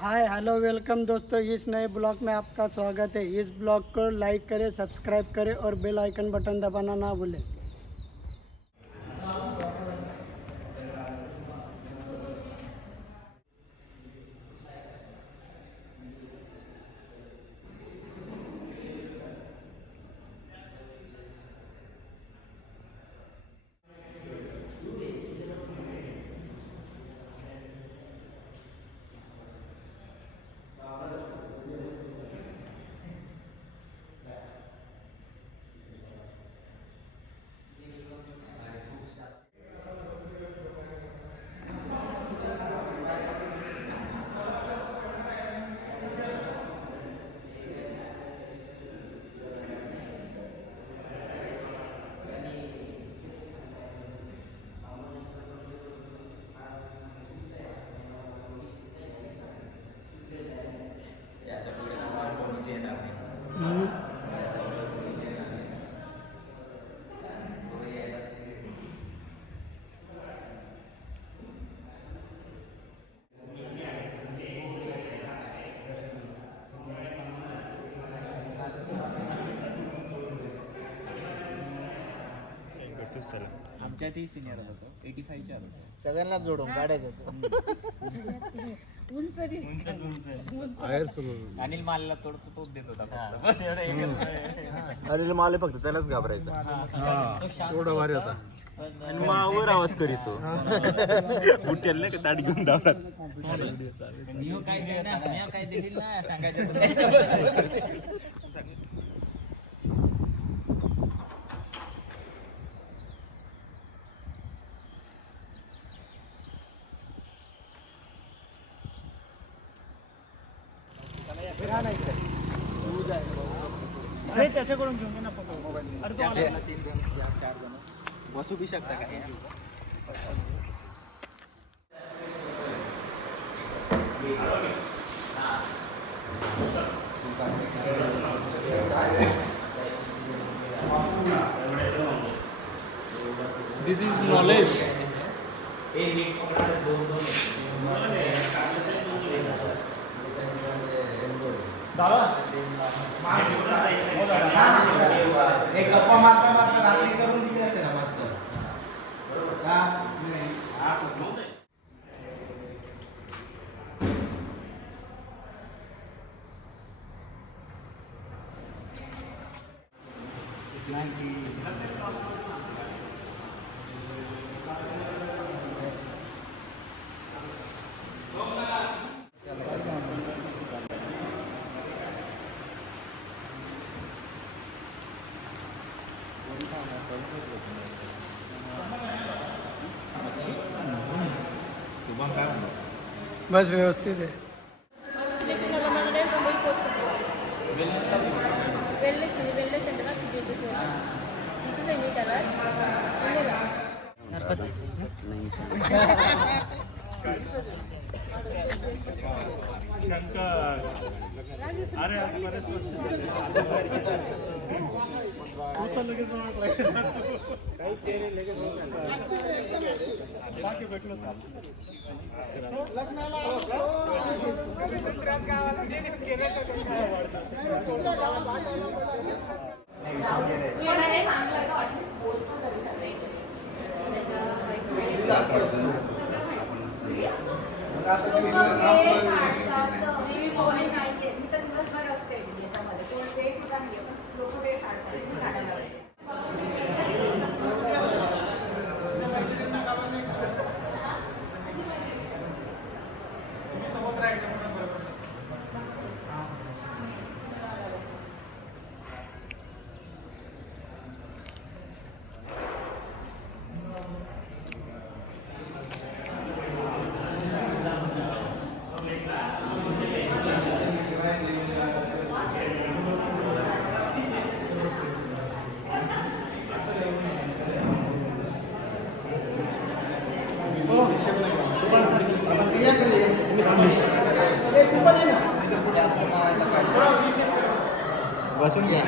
Hi hello welcome दोस्तों, इस नए blog में आपका स्वागत है। इस ब्लॉग को लाइक करें, सब्सक्राइब करें और बेल आइकन बटन दबाना ना भूलें। आमच्या ती सिनियर होतो 85च्या होतो. सगळ्यांना जोडून काढायचं. अनिल मालला तोच देत होता. बस एवढं एकच. अनिल माले फक्त त्यालाच घाबरायचा. थोडा भारी होता. आणि मावर आवाज करीतो. उठेल नाही का दाढी घेऊन दावतात. नियो काय देखील ना सांगायचं. त्याच्याकडून घेऊन घे ना फोटो मोबाईल. तीन जण 4 जण बसू बी शकता का? This is knowledge. एक गप्पा मारता मारता रात्री करून दिली असते ना मस्त. शुभम काय म्हणतो? बस व्यवस्थित आहे. बसून घ्या.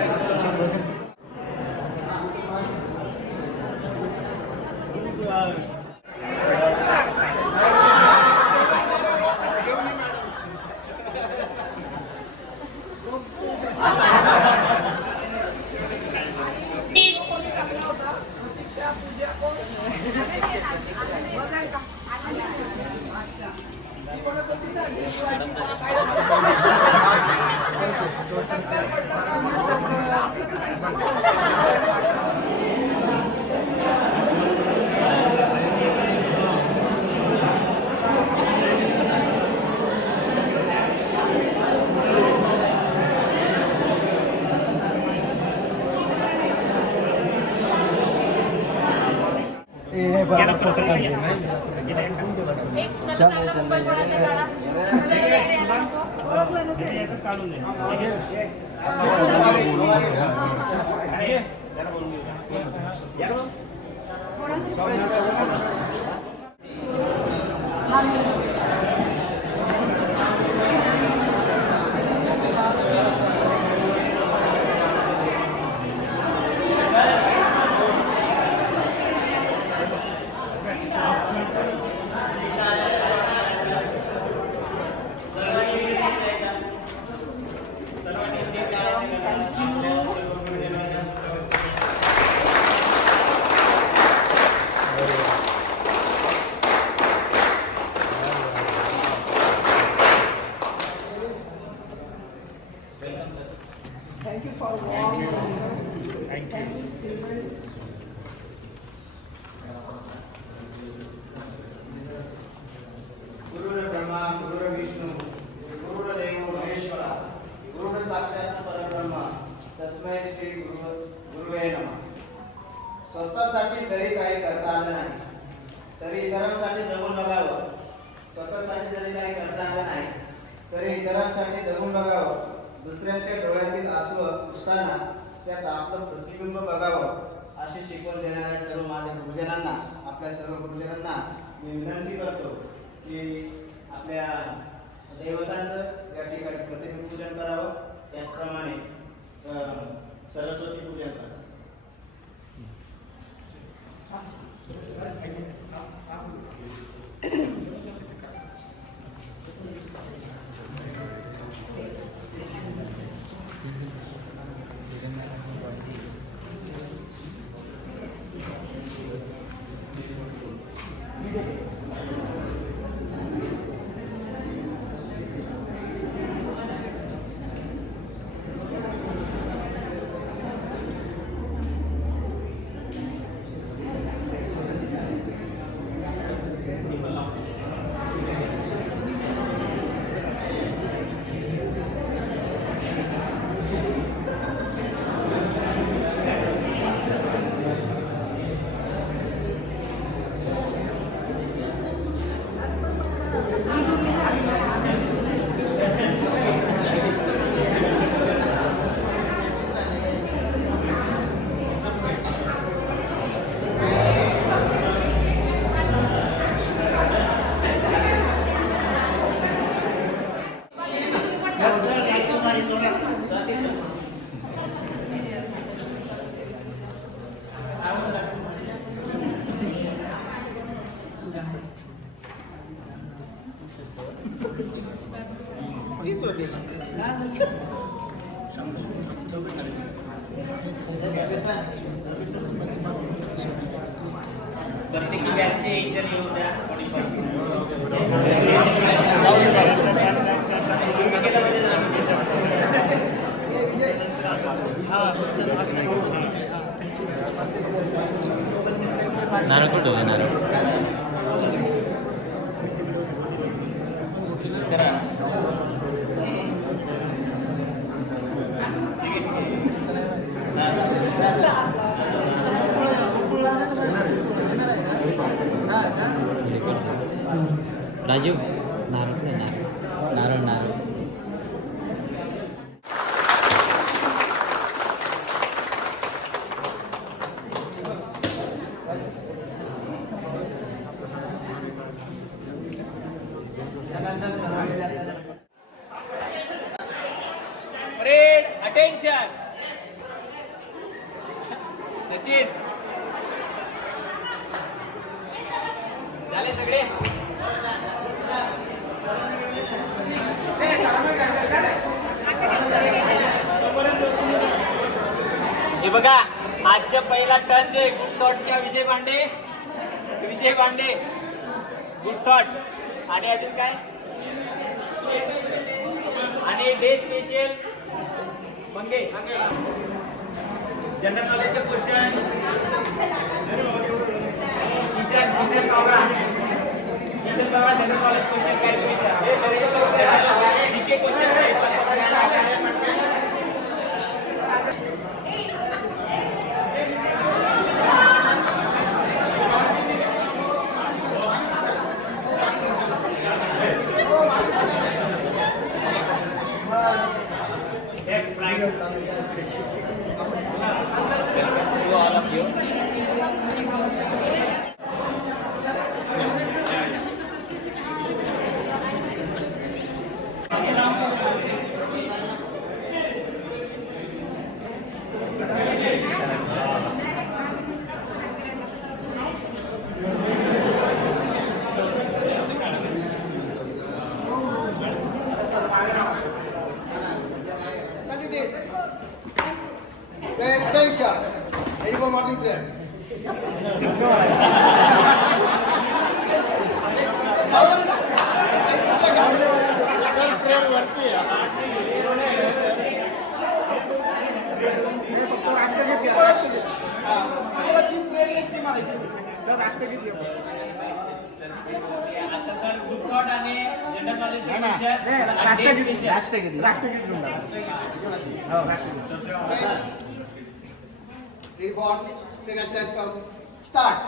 गुरुर्ब्रह्मा गुरुर्विष्णू गुरुर्देवो महेश्वरा गुरुः साक्षात् परब्रह्म तस्मै श्री गुरुवे नमः. स्वतःसाठी जरी काही करता आलं नाही तरी इतरांसाठी जगून बघावं. स्वतःसाठी जरी काही करता आलं नाही तरी इतरांसाठी जगून बघावं. दुसऱ्यांच्या डोळ्यातील आसू पुसताना त्यात आपलं प्रतिबिंब बघावं अशी शिकवण देणाऱ्या सर्व माझ्या गुरुजनांना, आपल्या सर्व गुरुजनांना मी विनंती करतो की आपल्या देवतांचं या ठिकाणी प्रतिबिंब पूजन करावं. त्याचप्रमाणे सरस्वती पूजन करावं. नारळ कुठं होतं नारळ राजू नारळ कुठे नारळ नारळ नारळ Red, attention. सचिन झाले सगळे. हे बघा आजच्या पहिला टर्न जे गुड थॉटच्या विजय बांडे गुड थॉट आणि अजून काय आणि डे स्पेशल मंगेश. जनरल नॉलेजचे question Kishan Pawara general knowledge question काय GK question all of you. Ready for marking player. Sir prayer वरती आता सर ग्रुप थॉट आणि जनरल नॉलेजचे क्वेश्चन राष्ट्रगीत Ready for second set start.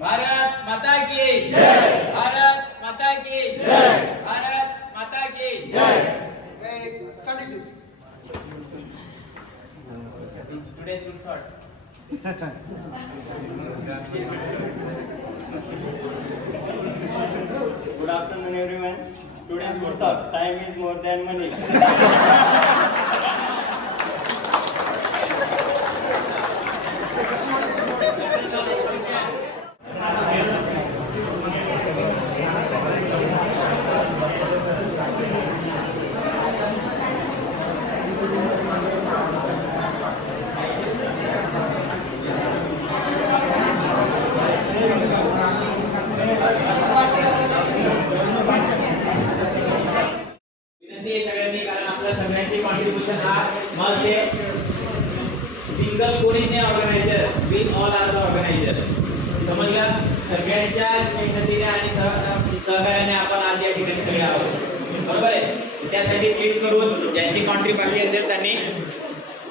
Bharat माता की जय. भारत माता की जय. भारत माता की जय. Continue. Today's group thought. Good afternoon, everyone. Today's good thought. Time is more than money. विनंती आहे सगळ्यांनी, कारण आपल्या सगळ्यांची कॉन्ट्रीब्युशन हा मस्ट आहे. सिंगल कोणीच नाही organiser, we all are the organiser. समजलं? सगळ्यांच्या मेहनतीने आणि सहकार्याने आपण आज या ठिकाणी सगळे आहोत. बरोबर आहे? त्यासाठी प्लीज करून ज्यांची कॉन्ट्री बाकी असेल त्यांनी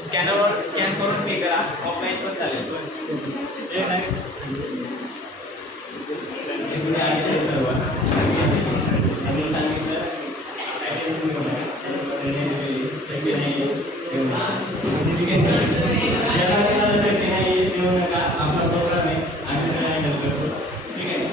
स्कॅनरवर स्कॅन करून पे करा. ऑफलाईन पण चालेल. आपला प्रोग्राम आहे आम्ही हँडल करतो. ठीक आहे.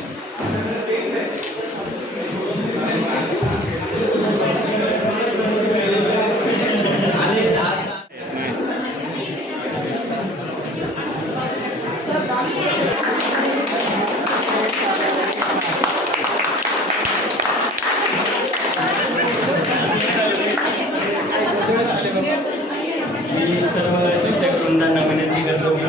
मी सर्व शिक्षक वृंदांना विनंती करतो की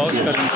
पाऊस करून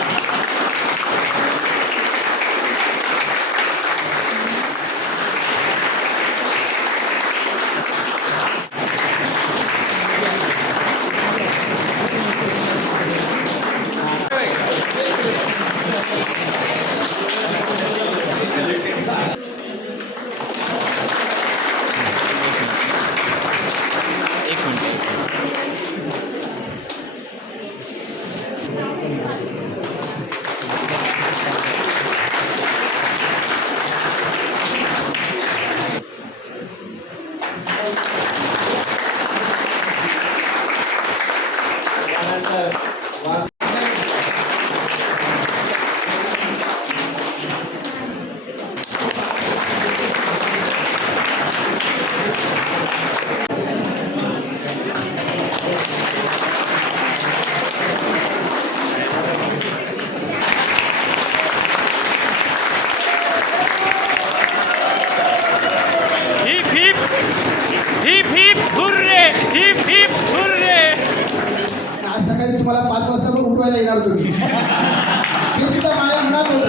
आज सकाळी तुम्हाला 5 वाजता पण उठवायला येणार तुम्ही हे सुद्धा माझ्या मनात होतं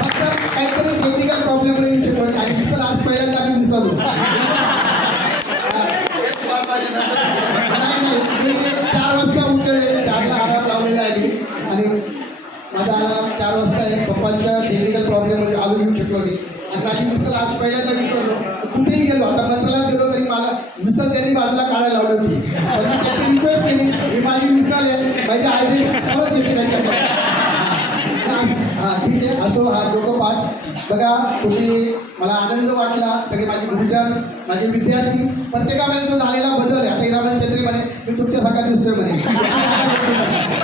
फक्त काहीतरी टेक्निकल प्रॉब्लेम येऊ शकतो आणि विसर आज पहिल्यांदा आम्ही विसरलो नाही मी 4 वाजता उठले 4ला अलार्म लावलेला आहे आणि माझा अलार्म 4 वाजता आहे पप्पांच्या टेक्निकल प्रॉब्लेम आलो येऊ शकलो नाही आणि माझी विसर आज पहिल्यांदा विसरलो कुठेही गेलो आता मंत्रालयात गेलो तरी मला विसर त्यांनी बाजूला काढायला लावली होती पण मी त्याची रिक्वेस्ट केली ही माझी विसर आहे माझी आयडी परत येते त्यांच्याकडे हां ठीक आहे असो हा जोगपाठ बघा तुम्ही मला आनंद वाटला सगळे माझे गुरुजन माझे विद्यार्थी प्रत्येकामध्ये जो झालेला बदल आहे आता हिरामन चंद्री म्हणे मी तुमच्यासारखा दिसतोय म्हणे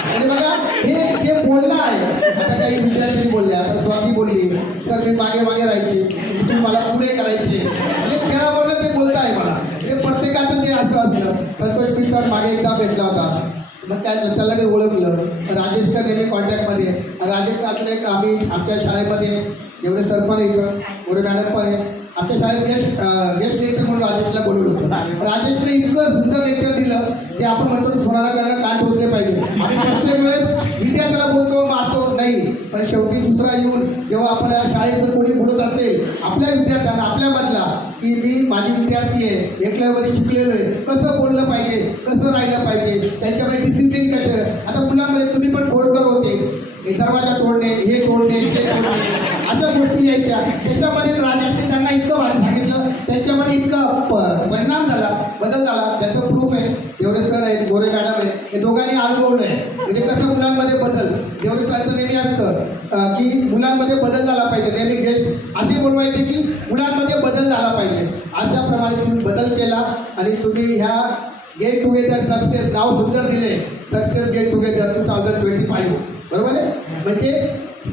म्हणजे बघा हे जे बोलणं आहे आता काही विद्यार्थी बोलले आता स्वाती बोलली सर मी मागे मागे राहायची तुम्ही मला पुढे करायचे म्हणजे खेळावरनं ते बोलत आहे मला म्हणजे प्रत्येकाचं जे असं असलं संतोष पिचड मागे एकदा भेटला होता मग काय त्याला काही ओळखलं राजेशला नेहमी कॉन्टॅक्टमध्ये राजेशला अजून एक आम्ही आमच्या शाळेमध्ये एवढे सर पण इथं मोरे मॅडम पण आहे आमच्या शाळेत गेस्ट लेक्चर म्हणून राजेशला बोलवलं होतं राजेशने इतकं सुंदर लेक्चर दिलं की आपण म्हणतो स्मरण करणं कान टोचले पाहिजे आम्ही प्रत्येक वेळेस विद्यार्थ्याला बोलतो मारतो नाही पण शेवटी दुसरा येऊन जेव्हा आपण या शाळेत जर कोणी बोलत असेल आपल्या विद्यार्थ्यांना आपल्यामधला की मी माझी विद्यार्थी आहे एकल्यावर शिकलेलो आहे कसं बोललं पाहिजे कसं राहिलं पाहिजे त्यांच्यामध्ये डिसिप्लिन कसं आता मुलांमध्ये तुम्ही पण खोडकर होते हे दरवाजा तोडणे हे तोडणे ते तोडणे अशा गोष्टी यायच्या त्याच्यामध्ये राजेशने त्यांना इतकं भारी सांगितलं त्यांच्यामध्ये इतकं परिणाम झाला बदल झाला त्याचं प्रूफ आहे देवरे सर आहेत गोरे मॅडम आहे हे दोघांनी अनुभवलं आहे म्हणजे कसं मुलांमध्ये बदल देवरे सरांचं नेहमी असतं की मुलांमध्ये बदल झाला पाहिजे नेहमी गेस्ट असे बोलवायचे की मुलांमध्ये बदल झाला पाहिजे अशाप्रमाणे तुम्ही बदल केला आणि तुम्ही ह्या गेट टुगेदर सक्सेस नाव सुंदर दिले सक्सेस गेट टुगेदर 2025 बरोबर आहे म्हणजे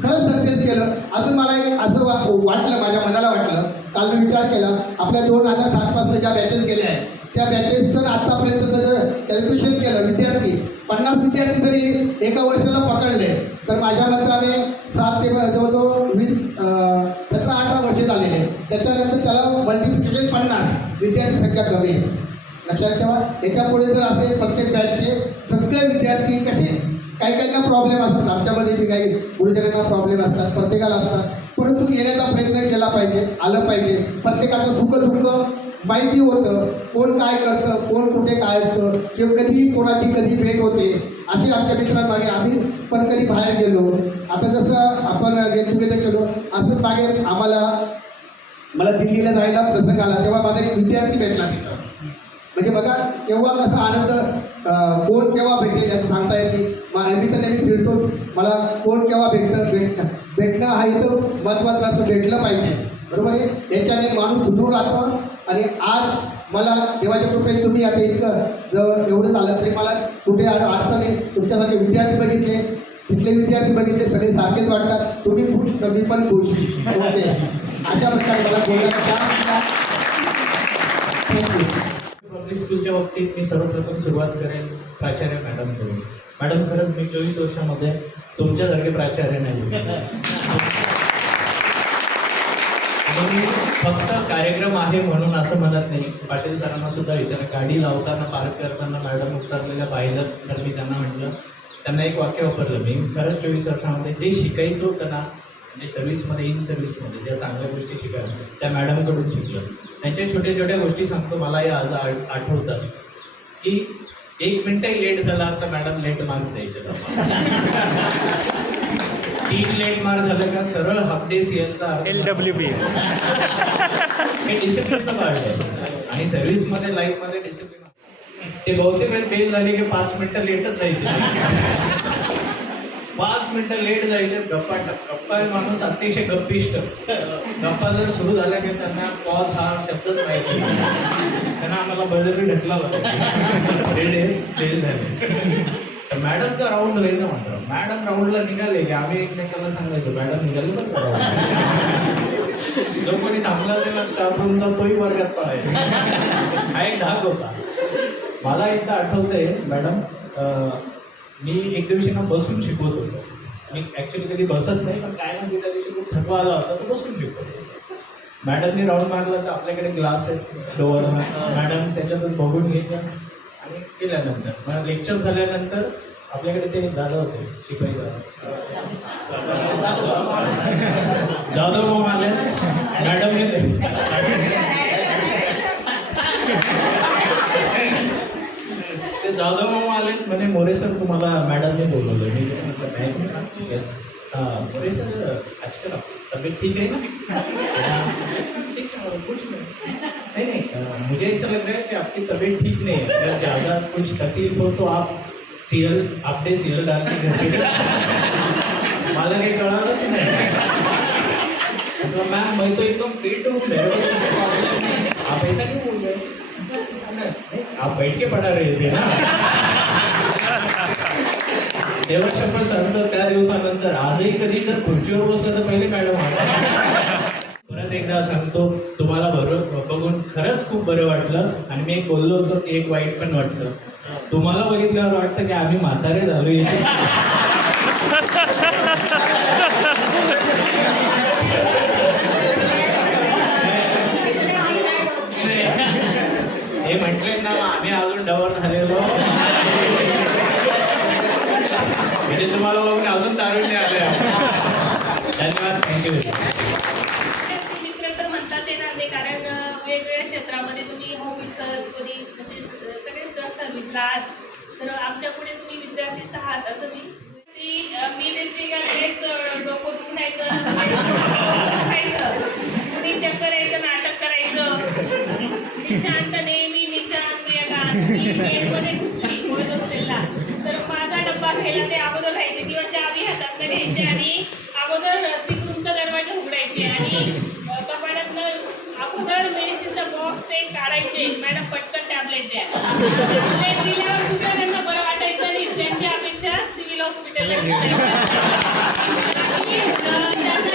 खरंच सक्सेस केलं अजून मला एक असं वाटलं माझ्या मनाला वाटलं काल मी विचार केला आपल्या 2007 पासून ज्या बॅचेस गेल्या आहेत त्या बॅचेस तर आत्तापर्यंत जर कॅल्क्युलेशन केलं विद्यार्थी 50 विद्यार्थी जरी एका वर्षाला पकडले तर माझ्या मताने 7 ते जवळजवळ 17-18 वर्षे झालेले त्याच्यानंतर त्याला मल्टिप्लिकेशन 50 विद्यार्थी संख्या कमी आहे लक्षात ठेवा याच्या पुढे जर असे प्रत्येक बॅचचे सगळे विद्यार्थी कसे काही काहींना प्रॉब्लेम असतात आमच्यामध्ये बी काही गुरुजनांना प्रॉब्लेम असतात प्रत्येकाला असतात परंतु येण्याचा प्रयत्न केला पाहिजे आलं पाहिजे प्रत्येकाचं सुखदुःख माहिती होतं कोण काय करतं कोण कुठे काय असतं किंवा कधी कोणाची कधी भेट होते असे आमच्या मित्रांमागे आम्ही पण कधी बाहेर गेलो आता जसं आपण गेट टुगेदर केलो असं मागे मला दिल्लीला जायला प्रसंग आला तेव्हा माझा एक विद्यार्थी भेटला तिथं म्हणजे बघा केव्हा कसा आनंद कोण केव्हा भेटेल याचं सांगता येत नाही मी तर नेहमी फिरतोच मला कोण केव्हा भेटणं हा इथं महत्त्वाचं असं भेटलं पाहिजे बरोबर आहे याच्याने माणूस सुदृढ राहतं आणि आज मला देवाच्या कृपेने तुम्ही आता इतकं जर एवढं झालं तरी मला कुठे अडचणी तुमच्यासारखे विद्यार्थी बघितले तिथले विद्यार्थी बघितले सगळे सारखेच वाटतात तुम्ही खुश तर मी पण खुश ओके अशा प्रकारे मला बोलायला थँक्यू पब्लिक स्कूलच्या बाबतीत मी सर्वप्रथम सुरुवात करेन प्राचार्य मॅडम करून मॅडम खरंच मी 24 वर्षामध्ये तुमच्यासारखे प्राचार्य नाही आणि मी फक्त कार्यक्रम आहे म्हणून असं म्हणत नाही पाटील सरांना सुद्धा विचार गाडी लावताना पार्क करताना मॅडम उतरलेल्या पाहिलं तर मी त्यांना म्हटलं त्यांना एक वाक्य वापरलं मी, खरंच 24 वर्षामध्ये जे शिकायचं होतं ना, म्हणजे सर्व्हिसमध्ये, इन सर्व्हिसमध्ये ज्या चांगल्या गोष्टी शिकायला त्या मॅडमकडून शिकलं. त्यांच्या छोट्या छोट्या गोष्टी सांगतो, मलाही आज आठवतात की 1 मिनिटही लेट झाला तर मॅडम लेट मार्क द्यायचे. 3 लेट मार्क झालं का सरळ हाफ डे सीएलचा LWP हे डिसिप्लिनचं पार्ट आहे. आणि सर्व्हिसमध्ये लाईफमध्ये डिसिप्लिन ते बहुतेक वेळेस बेल झाले की 5 मिनिटं लेटच जायचे. 5 मिनिटं लेट जायचे. गप्पा माणूस अतिशय गप्पिष्ट. गप्पा जर सुरू झाल्या की त्यांना पॉज हा शब्दच माहिती नाही. त्यांना आम्हाला बळजबरी ढकला फेल झाले. तर मॅडमचा राऊंड व्हायचं म्हणतो. मॅडम राऊंडला निघाले की आम्ही एकमेकांना सांगायचो मॅडम निघाले बरं का. जो कोणी थांबला असेल ना स्टाफ रूमचा तोही वर्गात पळायचा. हा एक धाक होता. मला एकदा आठवतंय मॅडम, मी एक दिवशी ना बसून शिकवत होतो. मी ॲक्च्युली कधी बसत नाही, पण काय ना त्या दिवशी खूप थकवा आला होता तर बसून शिकवत होतो. मॅडमने राऊंड मारला तर आपल्याकडे ग्लास आहेत डोअर, मॅडम त्याच्यातून बघून घ्यायच्या आणि केल्यानंतर मला लेक्चर झाल्यानंतर आपल्याकडे ते दादा होते शिकवायला, जाधव मग आले. मॅडमने ते जाधव मामा आले म्हणे मोरे सर तुम्हाला मॅडमने बोलवलं. मी म्हटलं येस मोरे सर आजकाल तबीयत ठीक है ना? कुछ नहीं नहीं मुझे ऐसा लग रहा है कि आपकी तबीयत ठीक नहीं है, अगर ज़्यादा कुछ तकलीफ हो तो आप सीएल आपने सीएल डाल के घर पे मला काही कळालंच नाही. मतलब मैम मैं तो एकदम फिट हूँ, आप ऐसा क्यों बोल रहे हैं? आप बैठ के पढ़ा रहे थे ना. देवशपथ सांगतो त्या दिवसानंतर आजही कधी जर खुर्चीवर बसलं तर पहिले मॅडम परत एकदा सांगतो, तुम्हाला बघून खरंच खूप बरं वाटलं. आणि मी एक बोललो होतो की एक वाईट पण वाटतं. तुम्हाला बघितल्यावर वाटतं की आम्ही म्हातारे झालो इथे. हे म्हटले ना आम्ही अजून डवर झालेलो म्हणजे तुम्हाला बघून अजून तारुण्य आले. धन्यवाद, थँक्यू. मित्र तर म्हणताच येणार नाही, कारण वेगवेगळ्या क्षेत्रामध्ये तुम्ही ऑफिसर्स कधी म्हणजे सगळेच सर्व्हिसला आहात. तर आमच्या पुढे तुम्ही विद्यार्थीच आहात. असं मी दिसते का तेच डोकं दुखायचं, कुणी चक्कर यायचं, नाटक करायचं. निशांत नेहमी निशांत मध्ये घुसली होत हॉस्टेलला. तर माझा डब्बा घ्यायला ते अगोदर राहायचे किंवा चावी हातात घ्यायचे आणि अगोदर सिक रूमचा दरवाजा उघडायचे आणि कपाटातनं अगोदर मेडिसिनचा बॉक्स ते काढायचे. मॅडम पटकन टॅबलेट द्या. टॅबलेट दिल्यावर सुद्धा त्यांना बरं वाटायचं आणि त्यांची अपेक्षा सिव्हिल हॉस्पिटलला त्यांना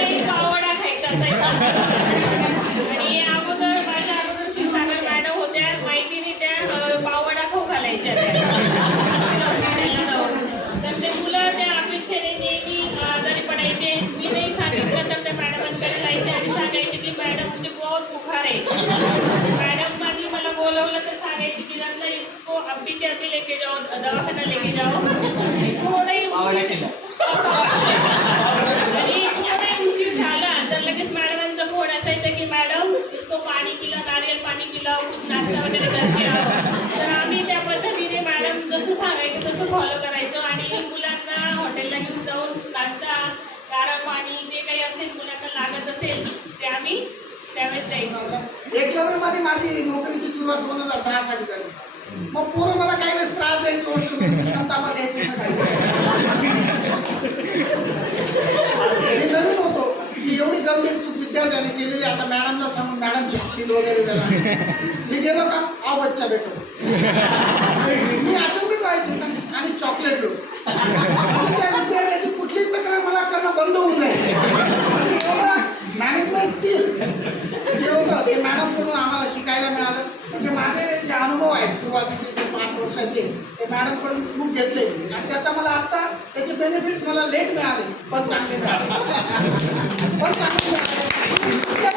एक पावडा खायचा असायचा. आणि अगोदर माझ्या अगोदर शिवसागर मॅडम होत्या, माहितीने त्या पावडा खाऊ घालायच्या हॉस्पिटलला जाऊन. तर ते मुलं त्या अपेक्षेने नेहमी आजारी पडायचे. मी नाही सांगितलं तर त्या मॅडमांकडे जायचे आणि सांगायचे की मॅडम मुझे बहुत बुखार है. मॅडम माझी मला बोलवलं तर सांगायची की त्यांना इसको अभी के अभी लेके जाओ, दवाखाना लेके जाओ. थोडाही उशीर झाला तर लगेच मॅडमांचा फोन असायचा की मॅडम इसको पाणी पिला, नारियल पाणी पिला, नाश्ता वगैरे करते. तर आम्ही त्या पद्धतीने मॅडम जसं सांगायचं तसं फॉलो करायचो आणि मुलांना हॉटेलला घेऊन जाऊन नाश्ता, गारं पाणी जे काही असेल मुलांना लागत असेल ते आम्ही त्यावेळेस द्यायचो. एकलव्यमध्ये माझी नोकरीची सुरुवात 2010 साली झाली. मग पोरं मला काही वेळेस त्रास द्यायचो, संतापात यायचं. मी नवीन होतो की एवढी गंभीर चूक विद्यार्थ्यांनी केलेली. आता मॅडमला सांगून मॅडम चॉकलेट वगैरे झाला. मी गेलो का आव बच्चा भेटो, मी अचंबित व्हायचो आणि चॉकलेट लो. त्या विद्यार्थ्याची कुठलीच तक्रार मला करणं बंद होऊन जायचे. मॅनेजमेंट स्किल जे होतं ते मॅडमकडून आम्हाला शिकायला मिळालं. म्हणजे माझे जे अनुभव आहेत सुरुवातीचे जे 5 वर्षाचे ते मॅडमकडून खूप घेतले आणि त्याचा मला आत्ता त्याचे बेनिफिट्स मला लेट मिळाले पण चांगले मिळाले.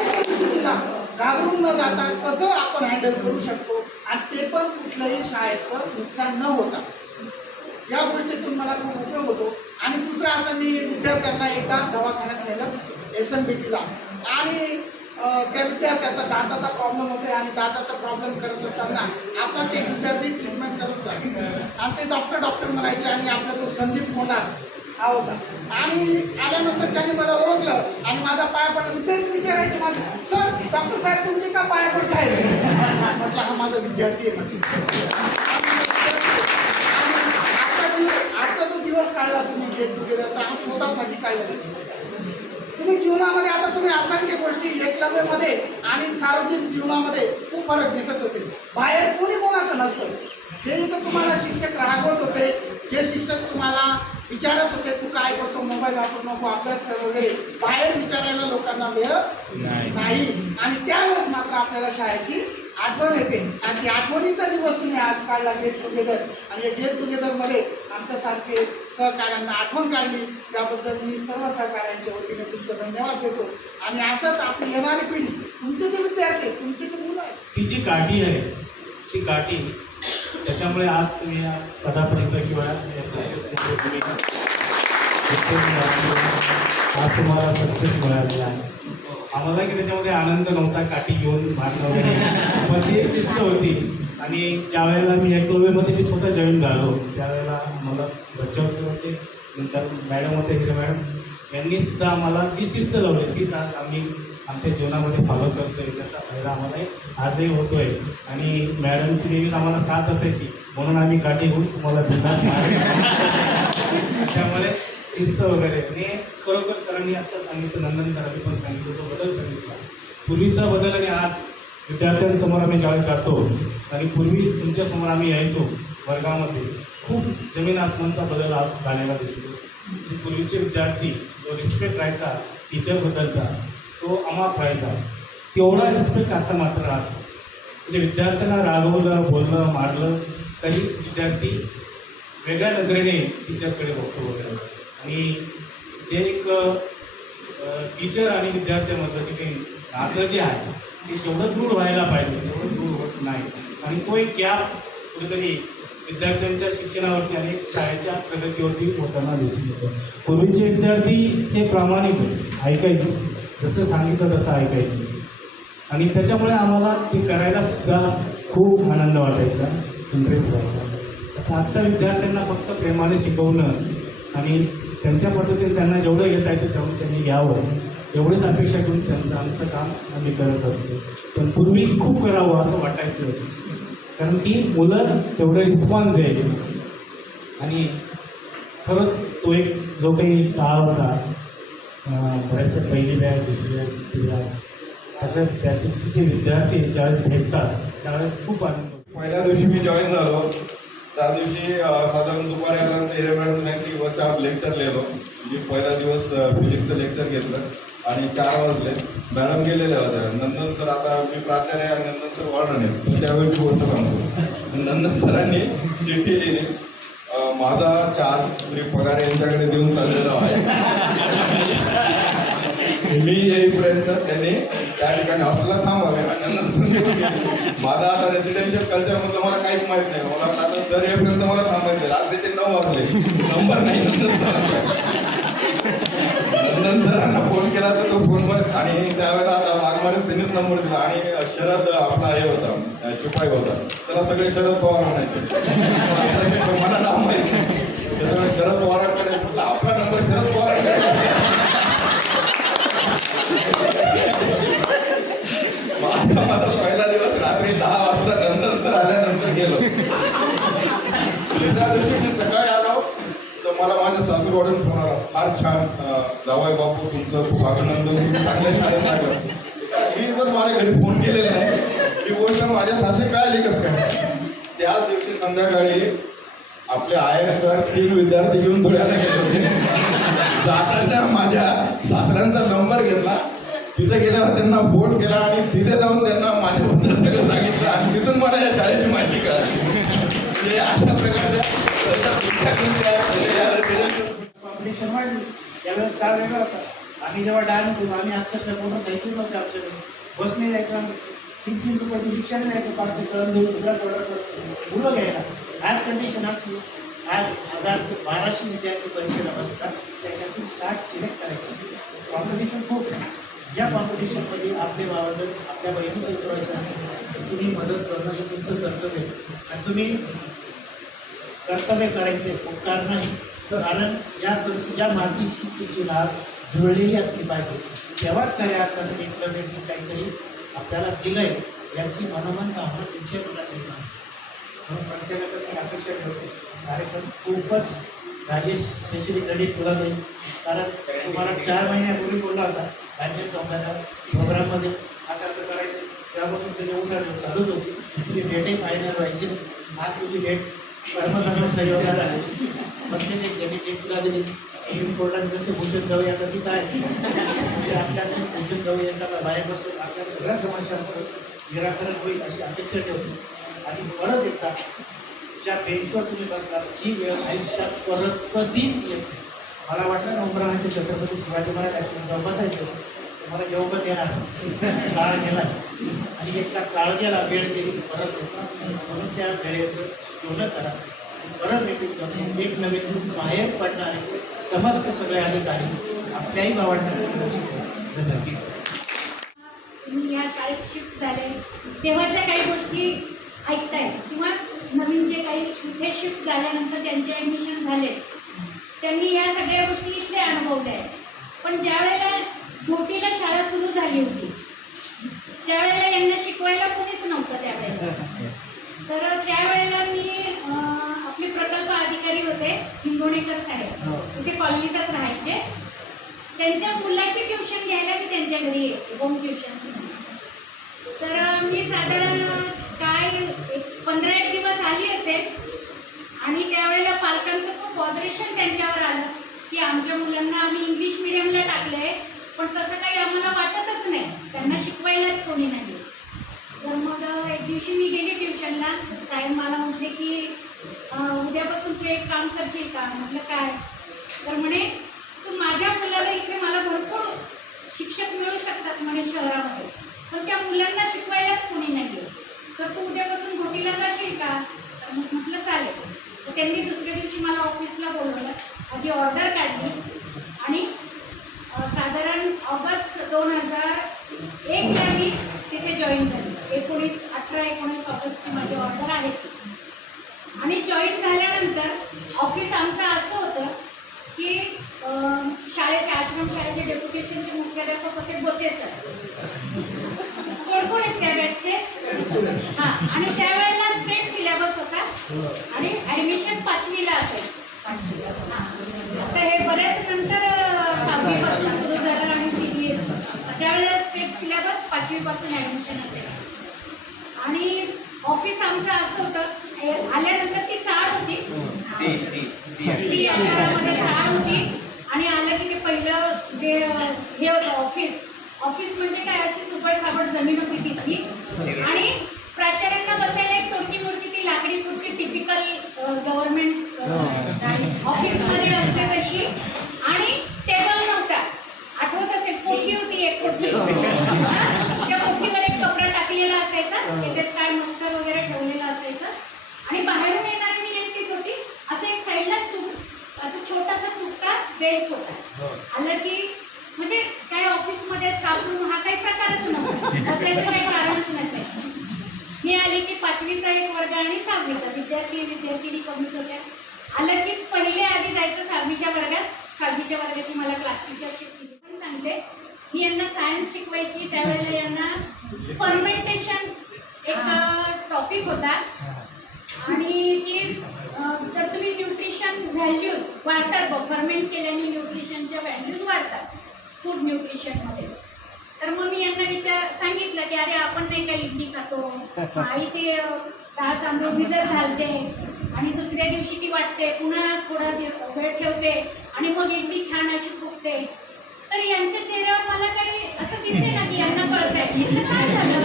परिस्थितीला घाबरून न जाता कसं आपण हँडल करू शकतो आणि ते पण कुठलंही शाळेचं नुकसान न होता. या गोष्टीतून मला खूप उपयोग होतो. आणि दुसरं असं मी विद्यार्थ्यांना एकदा दवाखान्यात नेलं SNBTला आणि त्या विद्यार्थ्याचा दाताचा प्रॉब्लेम होते आणि दाताचा प्रॉब्लेम करत असताना आपलाच एक विद्यार्थी ट्रीटमेंट करत होता आणि ते डॉक्टर म्हणायचे आणि आपला तो संदीप कोंडार हा होता. आणि आल्यानंतर त्याने मला ओळखलं आणि माझा पाया पडला. विद्यार्थी विचारायचे माझे, सर डॉक्टर साहेब तुमचे का पाया पडताय? म्हटलं हा माझा विद्यार्थी आहे. आजचा जो दिवस काढला तुम्ही गेट टुगेदरचा हा स्वतःसाठी काढला दिवस आहे. तुम्ही जीवनामध्ये आता तुम्ही असंख्य गोष्टी एकलव्यमध्ये आणि सार्वजनिक जीवनामध्ये खूप फरक दिसत असेल. बाहेर कोणी कोणाचं नसतं. जे इथं तुम्हाला शिक्षक रागवत होते, जे शिक्षक तुम्हाला विचारत होते तू काय करतो, मोबाईल वापरू नको, अभ्यास कर वगैरे, बाहेर विचारायला लोकांना वेळ नाही. आणि त्यावेळेस मात्र आपल्याला शाळेची आठवण येते आणि ती आठवणीचा दिवस तुम्ही आज काढला गेट टुगेदर. आणि या गेट टुगेदरमध्ये आमच्यासारखे सहकाऱ्यांना आठवण काढली त्याबद्दल मी सर्व सहकाऱ्यांच्या वतीने तुमचं धन्यवाद देतो. आणि असंच आपली येणारी पिढी, तुमचे जे विद्यार्थी आहेत, तुमचे जे मुलं आहेत, ती जी काठी आहे ती काठी, त्याच्यामुळे आज तुम्ही या पदापर्यंत किंवा आज तुम्हाला सक्सेस मिळालेला आहे. आम्हाला की त्याच्यामध्ये आनंद नव्हता काठी घेऊन मारणं वगैरे, पण ती एक शिस्त होती. आणि ज्या वेळेला मी एकलव्यमध्ये मी स्वतः जॉईन झालो त्यावेळेला मला बच्चा सर होते, नंतर मॅडम होते हिरे मॅडम, यांनी सुद्धा आम्हाला जी शिस्त लावली तीच आज आम्ही आमच्या जीवनामध्ये फॉलो करतोय. त्याचा फायदा आम्हाला आजही होतोय. आणि मॅडमची नेहमीच आम्हाला साथ असायची म्हणून आम्ही काठी घेऊन तुम्हाला बिंदास त्यामुळे शिस्त वगैरे. आणि खरोखर सरांनी आत्ता सांगितलं, नंदन सरांनी पण सांगितलं, जो बदल सांगितला पूर्वीचा बदल आणि आज विद्यार्थ्यांसमोर आम्ही ज्यावेळेस जातो आणि पूर्वी तुमच्यासमोर आम्ही यायचो वर्गामध्ये, खूप जमीन आसमानचा बदल आज झालेला दिसतो. जे पूर्वीचे विद्यार्थी जो रिस्पेक्ट राहायचा टीचरबद्दलचा तो अमाप राहायचा, तेवढा रिस्पेक्ट आता मात्र राहतो. म्हणजे विद्यार्थ्यांना रागवलं, बोललं, मारलं तरी विद्यार्थी वेगळ्या नजरेने टीचरकडे बघतो वगैरे. आणि जे एक टीचर आणि विद्यार्थ्यामधलं जे काही नातं जे आहे ते जेवढं दूर व्हायला पाहिजे तेवढं दूर होत नाही. आणि तो एक गॅप कुठेतरी विद्यार्थ्यांच्या शिक्षणावरती आणि शाळेच्या प्रगतीवरती होताना दिसून येतो. पूर्वीचे विद्यार्थी हे प्रामाणिक होते, ऐकायचे, जसं सांगितलं तसं ऐकायचे. आणि त्याच्यामुळे आम्हाला ते करायला सुद्धा खूप आनंद वाटायचा, इंटरेस्ट व्हायचा. आता आत्ता विद्यार्थ्यांना फक्त प्रेमाने शिकवणं आणि त्यांच्या पद्धतीने त्यांना जेवढं घेता येतं तेवढं त्यांनी घ्यावं एवढीच अपेक्षा करून त्यांचं आमचं काम आम्ही करत असतो. पण पूर्वी खूप करावं असं वाटायचं, कारण की मुलं तेवढं रिस्पॉन्स द्यायची. आणि खरंच तो एक जो काही काळ होता, बरेचसे पहिली बॅच, दुसरी बॅच, तिसरी बॅच, सगळ्या बॅचेसचे जे विद्यार्थी ज्यावेळेस भेटतात त्यावेळेस खूप आनंद होतो. पहिल्या दिवशी मी जॉईन झालो त्या दिवशी साधारण दुपारी आल्यानंतर हिरे मॅडम सांगितली वरच्या लेक्चर लिहिलो. मी पहिला दिवस फिजिक्सचं लेक्चर घेतलं आणि 4 वाजले. मॅडम गेलेल्या होत्या. नंदन सर, आता मी प्राचार्य आहे आणि नंदन सर वॉर्डन आहे, त्यावेळी गोष्ट सांगतो. नंदन सरांनी चिठ्ठी लिहिली, माझा 4 श्री पगार यांच्याकडे देऊन चाललेला आहे. मी येईपर्यंत त्यांनी त्या ठिकाणी हॉस्टेलला थांबावे आणि नंतर माझा आता रेसिडेन्शियल कल्चरमधलं मला काहीच माहीत नाही. मला वाटलं आता सर येईपर्यंत मला थांबायचं. रात्रीचे 9 वाजले, नंबर नाही नंदन सरांना फोन केला तर तो फोनवर, आणि त्यावेळेला आता वाघमारेच त्यांनीच नंबर दिला. आणि शरद आपला हे होता, शिपाई होता, त्याला सगळे शरद पवार म्हणायचे. आपला शिपाई मला नाव माहीत नाही, त्याच्यामुळे शरद पवारांकडे म्हटलं आपला नंबर शरद पवारांकडे. माझा पहिला दिवस रात्री 10 वाजता नंदन सर आल्यानंतर गेलो. दुसऱ्या दिवशी मी सकाळी आलो तर मला माझ्या सासूरवाडून फोन आला, फार छान जावई बापू, तुमचं खूप अभिनंदन, चांगल्या शाळेत लागलं. मी जर माझ्या घरी फोन केलेला नाही, ही गोष्ट माझ्या सासरी कळाली कसं काय. त्याच दिवशी संध्याकाळी आपले आयर सर 3 विद्यार्थी घेऊन धुळ्याला गेले होते. जाताना माझ्या सासऱ्यांचा नंबर घेतला, तिथे गेल्यावर त्यांना फोन केला आणि तिथे जाऊन त्यांना माझ्याबद्दल सगळं सांगितलं आणि तिथून मला या शाळेची माहिती कळाली. अशा प्रकारच्या कॉम्पिटिशन वाढली. त्यावेळेस काळ वेगळा होता. आम्ही जेव्हा डान्स होतो आम्ही अक्षरशः पूर्ण सायकल नव्हते आमच्याकडे, बसने जायचं, 3-3 रुपयाची रिक्षाने जायचं, पाच ते कळण देऊन मुलं घ्यायला. आज कंडिशन असली आज 1000 ते 1200 विद्यार्थी परीक्षेला बसतात, त्याच्यातून 60 सिलेक्ट करायचे. कॉम्पिटिशन खूप आहे. या कॉम्पिटिशनमध्ये आपले भावंड आपल्या बहिणीचं उतरवायचं असतं, तुम्ही मदत करणं हे तुमचं कर्तव्य आहे. आणि तुम्ही कर्तव्य करायचे, उपकार नाही. कारण या मातीशी तुमची नाळ जुळलेली असली पाहिजे, तेव्हाच खऱ्या अर्थाने एकमेकांनी काहीतरी आपल्याला दिलंय याची मनोमन भावना तुमच्या मनात निर्माण होते. म्हणून प्रत्येकाकडे अपेक्षा ठेवतो. कार्यक्रम खूपच राजेश स्पेशली क्रेडिट तुला देईल, कारण तुम्हाला 4 महिन्यापूर्वी बोलला होता राज्य चौकाच्या प्रोग्राममध्ये असं असं करायचं, तेव्हापासून त्याची उठाव चालूच होती. तुझी डेटही फायनल व्हायची. आज तुझी डेट कर्मचाऱ्यांना झाली, म्हणजे त्यांनी डेट तुला दिली. सुप्रीम कोर्टात जसे भूषण गवई आता तिथं आहे, म्हणजे आपल्याकडे भूषण गवई एखादा बाहेर बसून आपल्या सगळ्या समस्यांचं निराकरण होईल अशी अपेक्षा ठेवतो. आणि परत एकदा ज्या बेंचवर तुम्ही बसलात ही वेळ आयुष्यात परत कधीच येत नाही. मला वाटलं ना उमराणाचे छत्रपती शिवाजी महाराज जेव्हा बसायचं मला जेव्हा पण येणार काळ गेला आणि एकदा काळ गेला, वेळ गेली परत येतो. म्हणून त्या वेळेचं सोनं करा, परत रिपीट करून एक नवीन बाहेर पडणारे समस्त सगळे अधिकारी आपल्याही भावंडांना. धन्यवाद. मी या शाळेत शिफ्ट झाले तेव्हाच्या काही गोष्टी ऐकताय किंवा नवीन जे काही इथे शिफ्ट झाल्यानंतर ज्यांचे ॲडमिशन झाले त्यांनी या सगळ्या गोष्टी इथले अनुभवल्या आहेत. पण ज्या वेळेला घोटीला शाळा सुरू झाली होती त्यावेळेला यांना शिकवायला कोणीच नव्हतं त्यावेळेला. तर त्यावेळेला मी आपले प्रकल्प अधिकारी होते हिंगोणेकर साहेब, तिथे कॉलनीतच राहायचे. त्यांच्या मुलाची ट्युशन घ्यायला मी त्यांच्या घरी यायचे, होम ट्युशन्स. तर मी साधारण काय 15-1 दिवस आली असेल आणि त्यावेळेला पालकांचं खूप ऑदरेशन त्यांच्यावर आलं की आमच्या मुलांना आम्ही इंग्लिश मिडियमला टाकलं आहे, पण तसं काही आम्हाला वाटतच नाही, त्यांना शिकवायलाच कोणी नाही. तर मग एक दिवशी मी गेली ट्युशनला. साहेब मला म्हटले की उद्यापासून तू एक काम करशील का? म्हटलं काय? तर म्हणे तू माझ्या मुलाला इथे मला भरपूर शिक्षक मिळू शकतात म्हणे शहरामध्ये, पण त्या मुलांना शिकवायलाच कोणी नाही आहे, तर तू उद्यापासून घोटीला जाशील का? तर मग म्हटलं चालेल. तर त्यांनी दुसऱ्या दिवशी मला ऑफिसला बोलवलं, माझी ऑर्डर काढली आणि साधारण ऑगस्ट 2001ला मी तिथे जॉईन झाली. 18-19 ऑगस्टची माझी ऑर्डर आहे. आणि जॉईन झाल्यानंतर ऑफिस आमचं असं होतं की शाळेचे आश्रमशाळेचे डेप्युटेशनचे मुख्याध्यापक होते बोते सर. कोण आहेत त्या बॅचचे? हां. आणि त्यावेळेला स्टेट सिलेबस होता आणि ॲडमिशन 5वीला असायचं. आता हे बऱ्याच नंतर 6वीपासून सुरू झालं आणि CBSE. त्यावेळेला स्टेट सिलेबस 5वीपासून ॲडमिशन असायचं. आणि ऑफिस आमचं असं होतं, आल्यानंतर ती चाळ होती, सी आकारामध्ये चाळ होती. आणि आलं की ते पहिलं जे हे होतं ऑफिस म्हणजे काय, अशी चुपड जमीन होती तिथली. आणि प्राचार्यांना बसायला एक तोडकी मोडकी ती लाकडी खुर्ची टिपिकल गव्हर्नमेंट ऑफिसमध्ये असते तशी. आणि टेबल नव्हता, आठवत असेल, कोठी होती एक कोठी. त्या कोठीवर एक कपडा टाकलेला असायचा, त्याच्यात काय मस्टर वगैरे ठेवलेलं असायचं. आणि बाहेरून येणारी मी एकटीच होती. असं एक साईडला असं छोटासा तुटका बेंच होता. आलं की म्हणजे काय ऑफिसमध्ये स्टाफ रूम हा काही प्रकारच नव्हता, बसायचं काही कारणच नसायचं. मी आली की 5वीचा एक वर्ग आणि 6वीचा विद्यार्थिनी कमीच होत्या. आलं की पहिले आधी जायचं 6वीच्या वर्गात. 6वीच्या वर्गाची मला क्लास टीचरशिप केली. पण सांगते मी यांना सायन्स शिकवायची त्यावेळेला यांना फर्मेंटेशन एक टॉपिक होता. आणि ती जर तुम्ही न्यूट्रिशन व्हॅल्यूज वाढतात, फर्मेंट केल्याने न्यूट्रिशनच्या व्हॅल्यूज वाढतात फूड न्यूट्रिशनमध्ये. तर मग मी यांना सांगितलं की अरे आपण नाही का इडली खातो, आई ते डाळ तांदूळ भिजत घालते आणि दुसऱ्या दिवशी ती वाटते, पुन्हा थोडा वेळ ठेवते आणि मग इडली छान अशी फुगते. तर यांच्या चेहऱ्यावर मला काही असं दिसे ना की यांना कळत आहे काय झालं.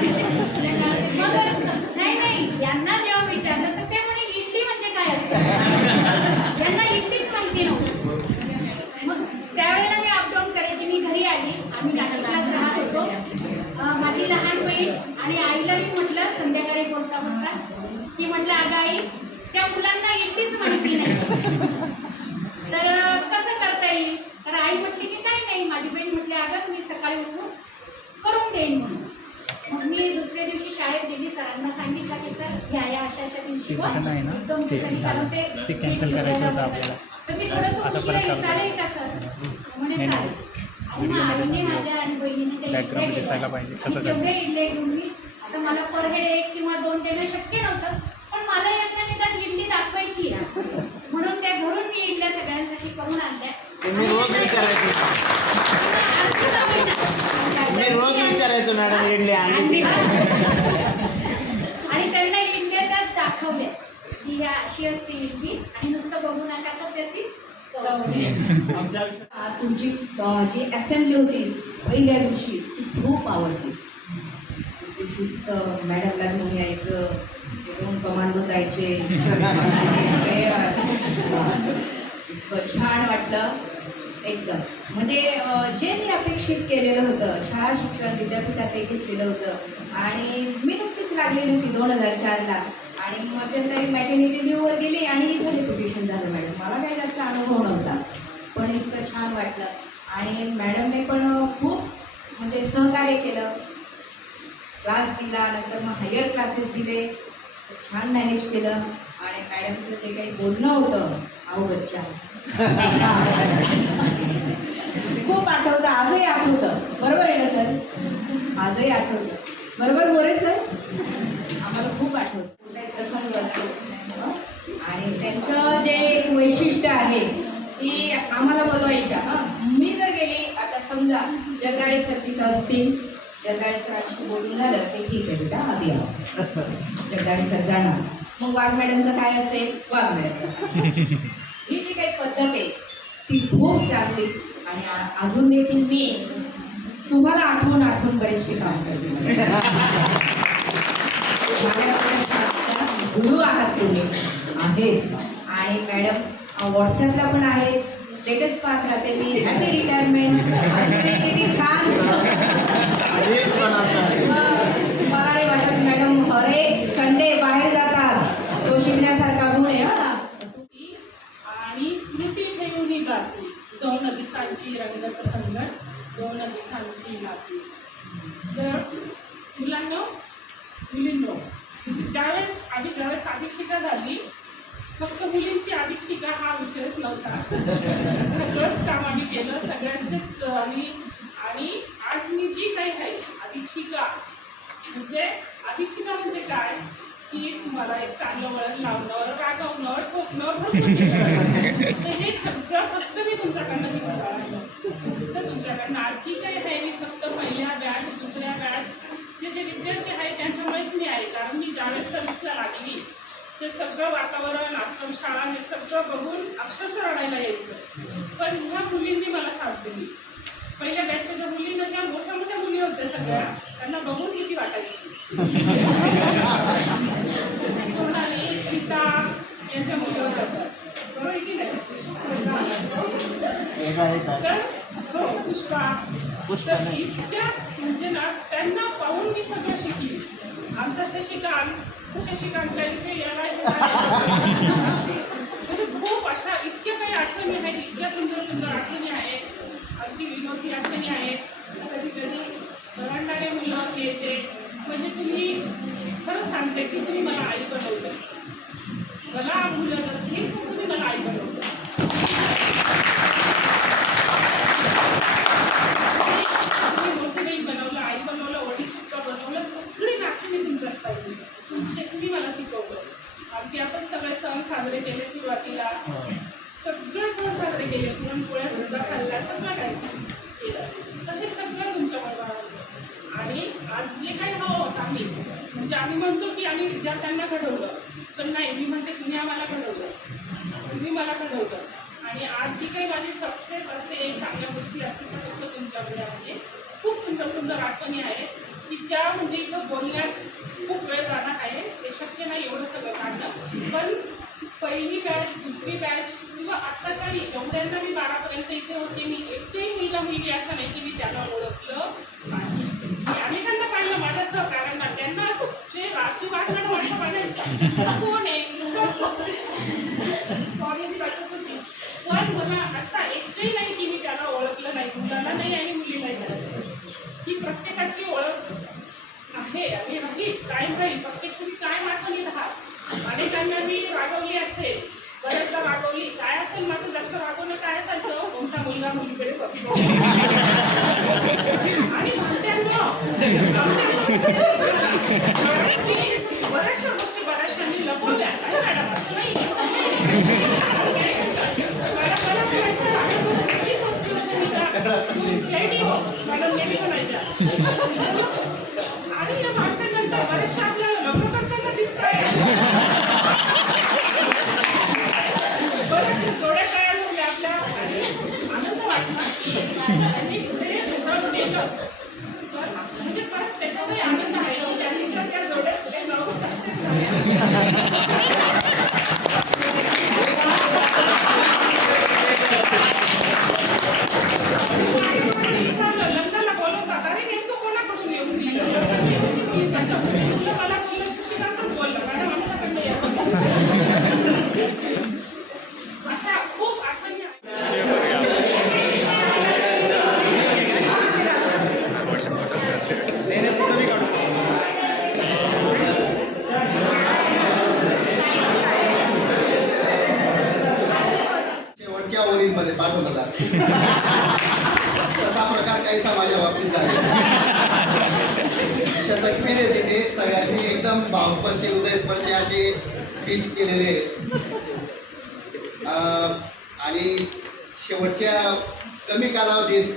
मग नाही यांना जेव्हा विचारलं तर ते म्हणे इडली म्हणजे काय असतं, यांना इडलीच माहिती नव्हती. मग त्यावेळेला मी अपडाऊन करायची. मी घरी आली, आम्ही नाशिकलाच राहत होतो. माझी लहान बहीण आणि आईला मी म्हटलं संध्याकाळी बोलता की म्हटलं अगं आई त्या मुलांना इडलीच माहिती नाही. तर कसं करता येईल? तर आई म्हटली की काय नाही. माझी बहीण म्हटली अगं मी सकाळी उठून करून देईन म्हणून. मग मी दुसऱ्या दिवशी शाळेत गेली, सरांना सांगितलं की सर ह्या अशा दिवशी एकदम दिवसांनी कारण ते कॅन्सल करायचं होतं आपल्याला. तर मी थोडंसं उशिरा येईल, चालेल का सर? म्हणे चालेल. आणि मग आईने माझ्या आणि बहिणीने ते तेवढे इडले घेऊन मी आता मला पर हेड 1 किंवा 2 देणं शक्य नव्हतं, पण मला यातनं निदान इडली दाखवायची आहे म्हणून त्या घरून मी इडल्या सगळ्यांसाठी करून आणल्या. मी रोज विचारायचो मॅडम इडली आणली आणि त्यांना इडल्या त्यात दाखवल्या की ह्या अशी असते इडली आणि नुसतं बघू नका तर त्याची चव आहे. तुमची जी असेंब्ली होती पहिल्या दिवशी ती खूप आवडली. तुमची शिस्त, मॅडमला घेऊन यायचं, दोन कमांडो जायचे, इतकं छान वाटलं एकदम. म्हणजे जे मी अपेक्षित केलेलं होतं, शाळा शिक्षण विद्यापीठात घेतलेलं होतं आणि मी नुकतीच लागलेली होती 2004ला आणि मध्यंतरी मॅटर्निटी लिव्हवर गेली आणि इथं डेप्युटेशन झालं मॅडम. मला काही जास्त अनुभव नव्हता पण इतकं छान वाटलं आणि मॅडमने पण खूप म्हणजे सहकार्य केलं. क्लास दिला, नंतर मग हायर क्लासेस दिले, छान मॅनेज केलं आणि मॅडमचं जे काही बोलणं होतं अवघडच्या खूप आठवतं, आजही आठवतं. बरोबर आहे ना सर? आजही आठवतं. बरोबर मोरे सर? आम्हाला खूप आठवतं. कुठलाही प्रसंग असतो आणि त्यांचं जे एक वैशिष्ट्य आहे की आम्हाला बोलवायच्या. मी जर गेली आता समजा जगदाळे सर तिथं असतील, जगदाळे सरांशी बोलून झालं की ठीक आहे बेटा आधी या. जगदाळे सर जाणार, मग वाघ मॅडमचं काय असेल? वाघ मॅडम. ही जी काही पद्धत आहे ती खूप चांगली आणि अजून देखील मी तुम्हाला आठवून बरेचसे काम करते. गुरु आहात तुम्ही आहेत आणि मॅडम व्हॉट्सॲपला पण आहे, स्टेटस पाहत राहते मी, हॅपी रिटायरमेंट. किती छान. मला नाही वाटत मॅडम हर एक संडे बाहेर जातात, तो शिकण्यासारखा गुण आहे. आणि स्मृती ठेवून जाते 2 दिवसांची रंगत संगत 2 दिवसांची नाती. तर मुलांना मुलींनो म्हणजे त्यावेळेस आम्ही ज्यावेळेस अधिक्षिका झाली फक्त मुलींची अधिक्षिका हा विषयच नव्हता. सगळंच काम आम्ही केलं, सगळ्यांचेच आम्ही. आणि आज मी जी काही आहे अधिक्षिका म्हणजे काय की तुम्हाला एक चांगलं वळण लावणं, रागवणं, ठोकणं, हे सगळं फक्त मी तुमच्याकडनं शिकवणार आहे. तर तुमच्याकडनं आज जी काही आहे मी फक्त पहिल्या बॅच, दुसऱ्या बॅच जे विद्यार्थी आहेत त्यांच्यामुळेच मी आहे. कारण मी ज्यावेळेस सर्व्हिसला लागली ते सगळं वातावरण, आश्रमशाळा हे सगळं बघून अक्षरशः रडायला यायचं. पण ह्या मुलींनी मला साथ दिली. पहिल्या बॅचच्या ज्या मुलींना त्या मोठ्या मोठ्या मुली होत्या सगळ्या, त्यांना बघून किती वाटायची. सोनाली, सीता यांच्या मुली होत्या बरोबर की नाही? तर हो पुष्पा. तर इतक्या म्हणजे ना त्यांना पाहून मी सगळं शिकली. आमचा शशिकांतच्या इथे यायला म्हणजे खूप अशा इतक्या काही आठवणी आहेत, इतक्या सुंदर सुंदर आठवणी आहेत, अगदी विनोदी आठवणी आहेत. कधी कधी रडणारे मुलं येते म्हणजे तुम्ही खरंच सांगते की तुम्ही मला आई बनवलं. मला मुलं नसतील पण तुम्ही मला आई बनवलं. तुम्ही मोठी बहीण बनवलं, आई बनवलं, वडील शिक्षक बनवलं, सगळी नाती मी तुमच्यात पाहिजे. तुम्ही मला शिकवलं. अगदी आपण सगळे सण साजरे केले सुरुवातीला, सगळे सण साजरे केले, पुरणपोळ्या सुद्धा खाल्ल्या, सगळं काही केलं. तर हे सगळं तुमच्याबरोबर. आणि आज जे काही आहोत आम्ही म्हणजे आम्ही म्हणतो की आम्ही विद्यार्थ्यांना घडवलं, पण नाही, मी म्हणते तुम्ही आम्हाला घडवलं, तुम्ही मला घडवलं. आणि आज जी काही माझी सक्सेस असेल, चांगल्या गोष्टी असतील तर फक्त तुमच्याकडे आहे. खूप सुंदर सुंदर आठवणी आहेत की ज्या म्हणजे इथं बोलण्यात खूप वेळ जाणार आहे. ते शक्य नाही एवढं सगळं काढणं. पण पहिली बॅच, दुसरी बॅच किंवा आत्ताच्याही एवढ्यांना मी 12पर्यंत इथे होते. मी एकही मुलगा मुलगी अशा नाही की मी त्यांना ओळखलं नाही. मी अनेकांना पाहिलं माझ्या सहकाऱ्यांना, त्यांना असं जे रात्री वाटणं वाटतं बघायच्या कोण आहे कॉलेज वाटत होती. पण मला असा एकही नाही की मी त्याला ओळखलं नाही, मुलाला नाही आणि मुलीलाही नाही. ही प्रत्येकाची ओळख आहे आणि राहील, कायम राहील. प्रत्येक तुम्ही काय आठवणीत आहात. अनेकांना मी रागवली असेल, बऱ्याचदा रागवली. काय असेल माझं जास्त रागवणं काय असायचं, कोणता मुलगा मुलीकडे बघतो आणि बऱ्याचशा गोष्टी बऱ्याचशांनी लपवल्या. अरे मॅडम असं नाही, असं नाही. मॅडम नेहमी म्हणायच्या. आणि या वाटल्यानंतर बऱ्याचशा आपल्याला लग्न करताना दिसत आहे. बऱ्याचशा जोड्या तयार झाल्या आपल्या आणि आनंद वाटला की त्यांनी पुढे उभं नेलं. तर म्हणजे खरंच त्याच्यातही आनंद आहे की त्यांनी जर त्या जोड्या पुढे जाऊन सक्सेस झाल्या. लग्नाला बोलवतात. अरे नेमकं कोणाकडून येऊन दिलं. मला बोललं शशिकांतच बोललं, मॅडम आमच्याकडनं येतं. अशा खूप आठवणी शेवटच्या ओळींमध्ये पाठवतात. तसा प्रकार काहीसा माझ्या बाबतीत झाला. शतकवीर आहे तिथे सगळ्यांनी एकदम भावस्पर्शी हृदयस्पर्शी असे स्पीच केलेले आहेत. आणि शेवटच्या कमी कालावधीत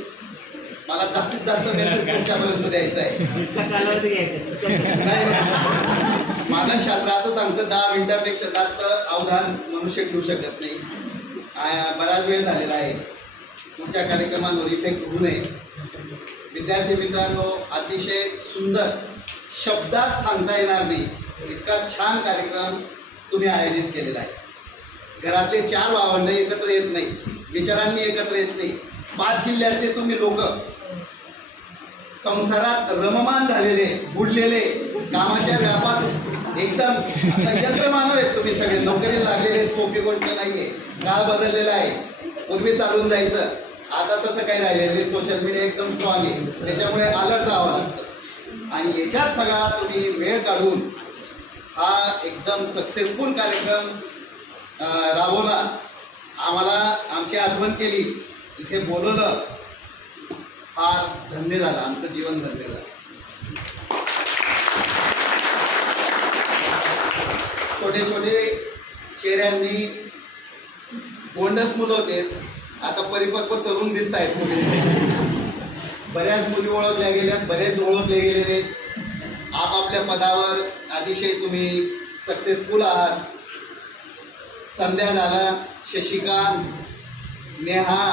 मला जास्तीत जास्त मेसेज तुमच्यापर्यंत द्यायचा आहे. मानसशास्त्र असं सांगतं 10 मिनिटांपेक्षा जास्त अवधान मनुष्य ठेवू शकत नाही. बराच वेळ झालेला आहे. पुढच्या कार्यक्रमांवर इफेक्ट होऊ नये. विद्यार्थी मित्रांनो, अतिशय सुंदर, शब्दात सांगता येणार नाही इतका छान कार्यक्रम तुम्ही आयोजित केलेला आहे. घरातले 4 भावंड एकत्र येत नाही, विचारांनी एकत्र येत नाही. 5 जिल्ह्यातले तुम्ही लोक संसारात रममान झालेले, बुडलेले, कामाच्या व्यापात एकदम यंत्रमानव आहेत तुम्ही सगळे. नोकरी लागलेले, सोपी गोष्ट नाहीये. काळ बदललेला आहे. पूर्वी चालून जायचं, आता तसं काही राहिलेलं नाही. सोशल मीडिया एकदम स्ट्रॉंग आहे, त्याच्यामुळे अलर्ट राहावं लागतं. आणि याच्यात सगळा तुम्ही वेळ काढून हा एकदम सक्सेसफुल कार्यक्रम राबवला. आम्हाला आमची आठवण केली, इथे बोलवलं. फार धन्य झालं, आमचं जीवन धन्य झालं. छोटे छोटे चेहऱ्यांनी गोंडस मुलं होते, आता परिपक्व तरुण दिसत आहेत मुली. बऱ्याच मुली ओळखल्या गेल्यात, बरेच ओळखले गेलेले आहेत. आपापल्या पदावर अतिशय तुम्ही सक्सेसफुल आहात. संध्या झाला, शशिकांत, नेहा,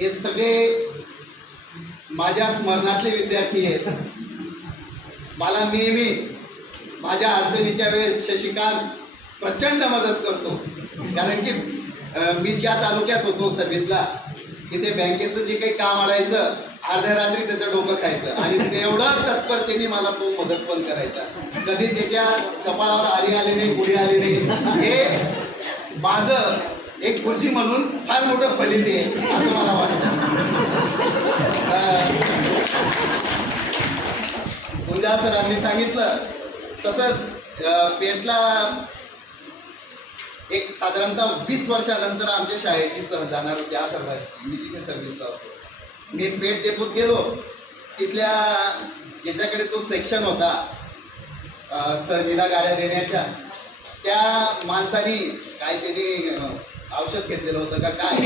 हे सगळे माझ्या स्मरणातले विद्यार्थी आहेत. मला नेहमी माझ्या अडचणीच्या वेळेस शशिकांत प्रचंड मदत करतो. कारण की मी ज्या तालुक्यात होतो सर्व्हिसला, तिथे बँकेचं जे काही काम अडायचं, अर्ध्या रात्री त्याचं डोकं खायचं. आणि तेवढं तत्परतेने मला तो मदत पण करायचा. कधी त्याच्या कपाळावर आळी आली नाही, गुढी आली नाही. हे माझं एक खुर्ची म्हणून फार मोठं फलित आहे असं मला वाटतं. गुंजाळ सरांनी सांगितलं तसंच पेटला एक साधारणतः 20 वर्षानंतर आमच्या शाळेची सहल जाणार होती आसरवाडीची. मी तिथे सर्व्हिसला होतो. मी पेट डेपोत गेलो. तिथल्या ज्याच्याकडे तो सेक्शन होता सहलीला गाड्या देण्याच्या, त्या माणसाने काय त्यांनी औषध घेतलेलं होतं का काय,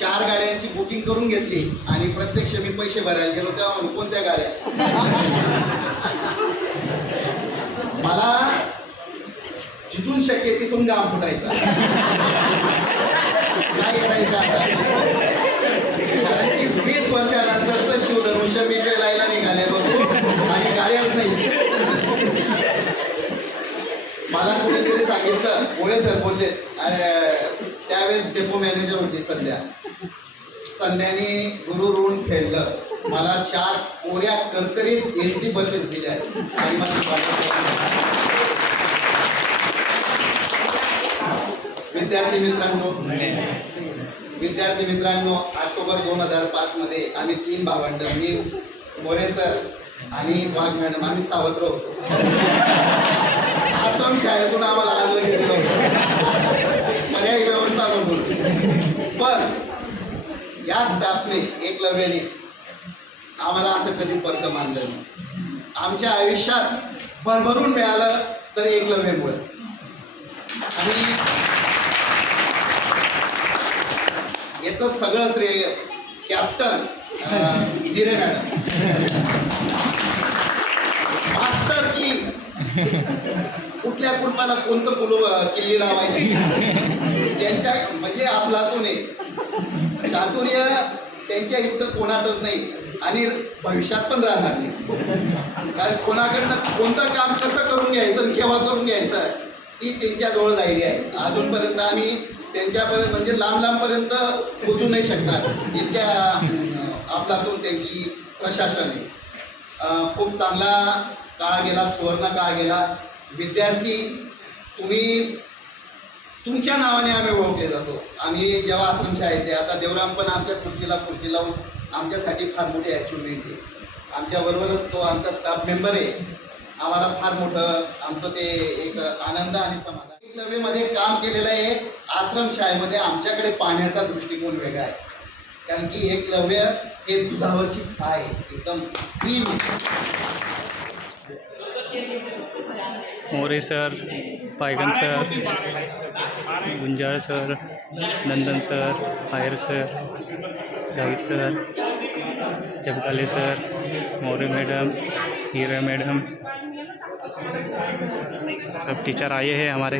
4 गाड्यांची बुकिंग करून घेतली. आणि प्रत्यक्ष मी पैसे भरायला गेलो तेव्हा म्हणून कोणत्या गाड्या. मला जिथून शक्य तिथून गाम फुटायचा. काय करायचं आता, कारण की 20 वर्षानंतरचं शिवधनुष्य मी पेलायला निघालेलो होतो आणि गाड्याच नाही. मला कुठेतरी सांगितलं, गोळे सर बोलले, त्यावेळेस डेपो मॅनेजर होते संध्या. संध्याने गुरु ऋण फेडलं. मला 4 कोऱ्या करकरीत SD बसेस दिल्या आणि माझी विद्यार्थी मित्रांनो, ऑक्टोबर 2005 मध्ये आम्ही 3 भावंड, मी, मोरे सर आणि वाघ मॅडम, आम्ही सावत्र होतो. आश्रम शाळेतून आम्हाला आणलं गेलेलं होतं, पर्यायी व्यवस्था नव्हती. पण या स्टाफने, एकलव्याने आम्हाला असं कधी परक मानलं नाही. आमच्या आयुष्यात भरभरून मिळालं तर एकलव्यामुळे. आणि याचं सगळं श्रेय कॅप्टन जिरे मॅडम, मास्टर की कुठल्या कुटुंबाला कोणतं किल्ली लावायची त्यांच्या म्हणजे आपलातून आहे. चातुर्य त्यांच्या इतकं कोणातच नाही आणि भविष्यात पण राहणार नाही. कारण कोणाकडनं कोणतं काम कसं करून घ्यायचं आणि केव्हा करून घ्यायचं ती त्यांच्याजवळच आयडिया आहे. अजूनपर्यंत आम्ही त्यांच्यापर्यंत म्हणजे लांबपर्यंत पोचू नाही शकणार इतक्या आपलातून त्यांची प्रशासन आहे. खूप चांगला काळ गेला, सुवर्ण काळ गेला. विद्यार्थी तुम्ही तुमच्या नावाने आम्ही ओळखले जातो. आम्ही जेव्हा आश्रमशाळेत आहे, आता देवराम पण आमच्या खुर्ची लावून आमच्यासाठी फार मोठी अचिव्हमेंट आहे. आमच्याबरोबरच तो आमचा स्टाफ मेंबर आहे. आम्हाला फार मोठं आमचं ते एक आनंद आणि समाधान. एकलव्यमध्ये काम केलेलं आहे. आश्रमशाळेमध्ये आमच्याकडे पाहण्याचा दृष्टिकोन वेगळा आहे. कारण की एकलव्य हे दुधावरची साय एकदम cream. More sir, Paygan sir, Gunjal sir, Nandan sir, फायर sir, Gavit sir, Jagdale sir, More madam, Hira madam, सब टीचर आए हैं हमारे.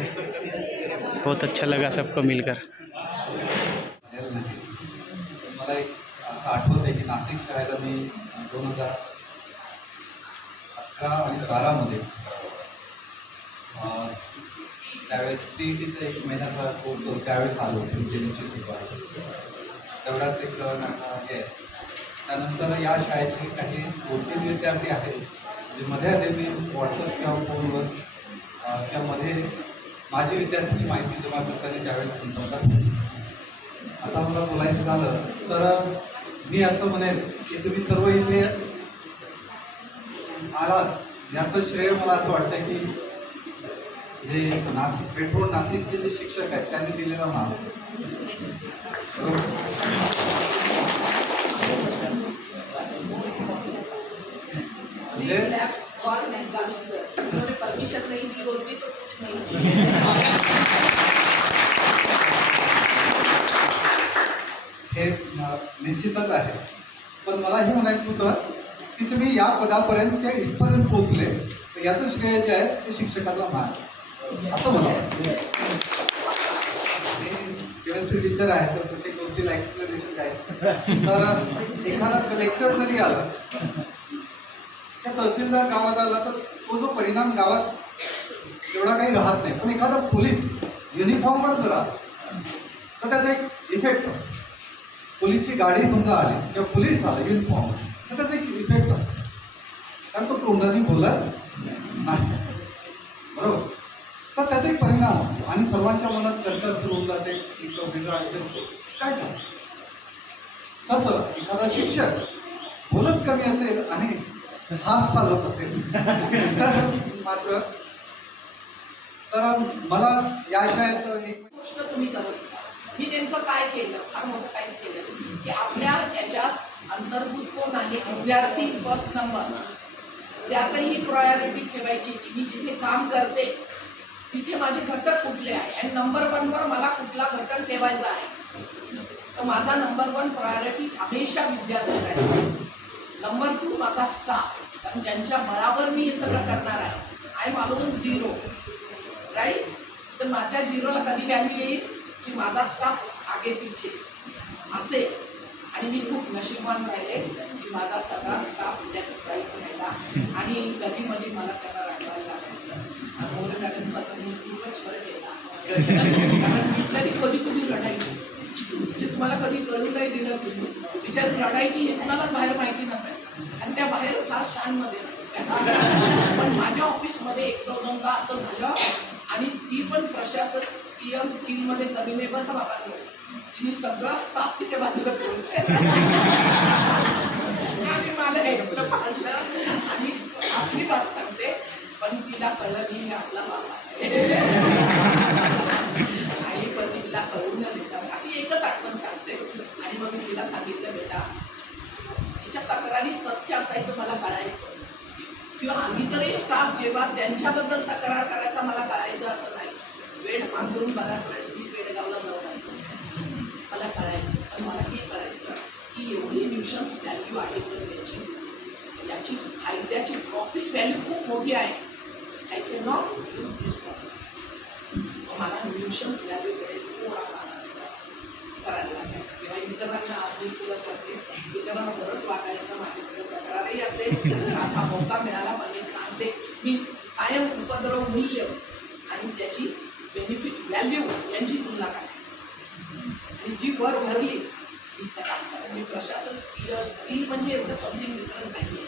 बहुत अच्छा लगा सबको मिलकर. मला एक असं आठवत आहे की नाशिक शाळेला मी 2011 आणि 12मध्ये त्यावेळेस CETचा एक महिन्याचा कोर्स होता. त्यावेळेस आलो केमिस्ट्री शिकवायला. तेवढाच एक माझा हे. त्यानंतर या शाळेचे काही 2-3 विद्यार्थी आहेत जे मध्ये आधी मी व्हॉट्सअप किंवा फोनवर त्यामध्ये माझी विद्यार्थ्यांची माहिती जमा करताना त्यावेळेस संपर्कात. आता मला बोलायचं झालं तर मी असं म्हणेन की तुम्ही सर्व इथे आलात याचं श्रेय मला असं वाटतं की जे पेट्रोल नाशिकचे जे शिक्षक आहेत त्यांनी दिलेला मान. परमिशन नहीं दी होती तो कुछ नहीं. हे निश्चितच आहे. पण मला हे म्हणायचं होतं की तुम्ही या पदापर्यंत किंवा इथपर्यंत पोहोचले तर याचं श्रेय जे आहे ते शिक्षकाचा मान असं मला वाटतं. केमिस्ट्री टीचर आहे तर प्रत्येक गोष्टीला एक्सप्लेनेशन द्यायचं. तर एखादा कलेक्टर जरी आला त्या तहसीलदार गावात आला तर तो जो परिणाम गावात एवढा काही राहत नाही. पण एखादा पोलीस युनिफॉर्मवर जर आला तर त्याचा एक इफेक्ट असतो. पोलीसची गाडी समजा आली किंवा पोलीस आला युनिफॉर्म तर त्याचा एक इफेक्ट असतो. कारण तो तोंडाने बोलत नाही, बरोबर. तर त्याचा एक परिणाम असतो आणि सर्वांच्या मनात चर्चा सुरू होऊन जाते. एक वेगळा काय झालं. तसं एखादा शिक्षक बोलत कमी असेल आणि हात चालवत असेल तर मात्र तर मला या शाळेत एक गोष्ट तुम्ही करायचा. मी नेमकं काय केलं, फार मोठं काहीच केलं की आपल्या याच्यात अंतर्भूत कोण आहे, विद्यार्थी फर्स्ट नंबर. त्यातही प्रायोरिटी ठेवायची की मी जिथे काम करते तिथे माझे घटक कुठले आहे आणि नंबर 1 वर मला कुठला घटक ठेवायचा आहे. तर माझा नंबर 1 प्रायोरिटी हमेशा विद्यार्थी आहे. नंबर 2 माझा स्टाफ, कारण ज्यांच्या बळावर मी हे सगळं करणार आहे. I am alone 0, right. तर माझ्या 0ला कधी व्हॅल्यू येईल की माझा स्टाफ आगे पिछे असेल. आणि मी खूप नशीबवान राहिले की माझा सगळा स्टाफ त्याच्यात राईट राहिला आणि कधीमध्ये मला त्याला रडवायला लागायचं. मोरे मॅडमचा तर मी खूपच फरक केला. कारण बिचारी कधी कधी रडायची, म्हणजे तुम्हाला कधी कळू नाही दिलं तुम्ही. बिचारी रडायची हे कुणालाच बाहेर माहिती नसायचं आणि त्या बाहेर फार शानमध्ये राहायच्या. पण माझ्या ऑफिसमध्ये 1-2दा असं झालं आणि ती पण प्रशासकीय स्किलमध्ये कमी नाही बरं का बाबांनो. तिने सगळा स्टाफ तिच्या बाजूला करून आणि मला एकटं पाडलं. आणि आपली बात सांगते, पण तिला कळलं नाही आपला बाबा आई, पण तिला कळून न देता अशी एकच आठवण सांगते. आणि मग मी तिला सांगितलं, बेटा तिच्या तक्रारी तथ्य असायचं मला कळायचं, किंवा आम्ही तरी स्टाफ जेव्हा त्यांच्याबद्दल तक्रार करायचा मला कळायचं असं नाही. वेळ मागून बऱ्याच वेळेस मी पेडगावला जाऊन आलो, मला कळायचं. पण मला हे कळायचं की एवढी न्यूशन्स व्हॅल्यू आहे, तर याची फायद्याची प्रॉफिट व्हॅल्यू खूप मोठी आहे. I can not use this purse. मला न्यूशन्स व्हॅल्यूकडे थोडा करायला लागायचं. किंवा इतरांना आज मी तुला करते, इतरांना बरंच वाटायचं, माझ्याकडे तक्रारही असेल, असा मौका मिळाला. पण मी सांगते, मी कायम उपद्रव मूल्य आणि त्याची बेनिफिट व्हॅल्यू यांची तुलना करायची. आणि जी वर भरली तिचं काम करायची. प्रशासन स्किल म्हणजे एवढं समथिंग डिफरंट नाही आहे.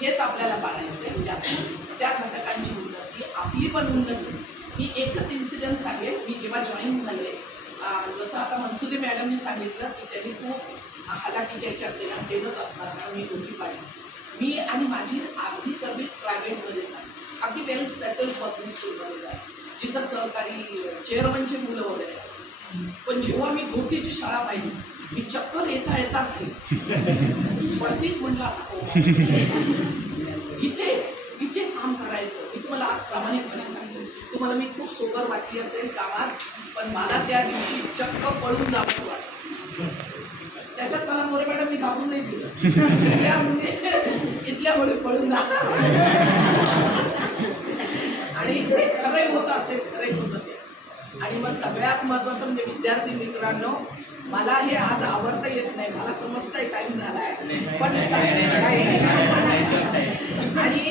हेच आपल्याला पाळायचं आहे. म्हणजे त्या घटकांची उन्नती, आपली पण उन्नती. ही एकच इन्सिडेंट सांगेल. मी जेव्हा जॉईन झाले, जसं आता मनसुरी मॅडमनी सांगितलं की त्यांनी खूप हालाकीच्या याच्यात केलंच असणार, कारण मी होती पाहिजे. मी आणि माझी अर्धी सर्व्हिस प्रायव्हेटमध्ये झाली, अगदी वेल सेटल पब्लिक स्कूलमध्ये झाली, जिथं सहकारी चेअरमनची मुलं वगैरे असतात. पण जेव्हा मी घोटीची शाळा पाहिली, मी चक्कर येता येता पडतीच म्हणला, इथे इथे काम करायचं. मी तुम्हाला आज प्रामाणिकपणे सांगतो, तुम्हाला मी खूप सोबर वाटली असेल कामात, पण मला त्या दिवशी चक्क पळून जावंच वाटतं. त्याच्यात मला मोरे मॅडम मी घाबरून नाही दिलं, त्यामुळे इथल्यामुळे पळून जायचं. आणि इथे खरंही होतं असेल, खरंही होतं ते. आणि मग सगळ्यात महत्त्वाचं म्हणजे विद्यार्थी मित्रांनो, मला हे आज आवडता येत नाही, मला समजतंय टाईम झाला आहे, पण आणि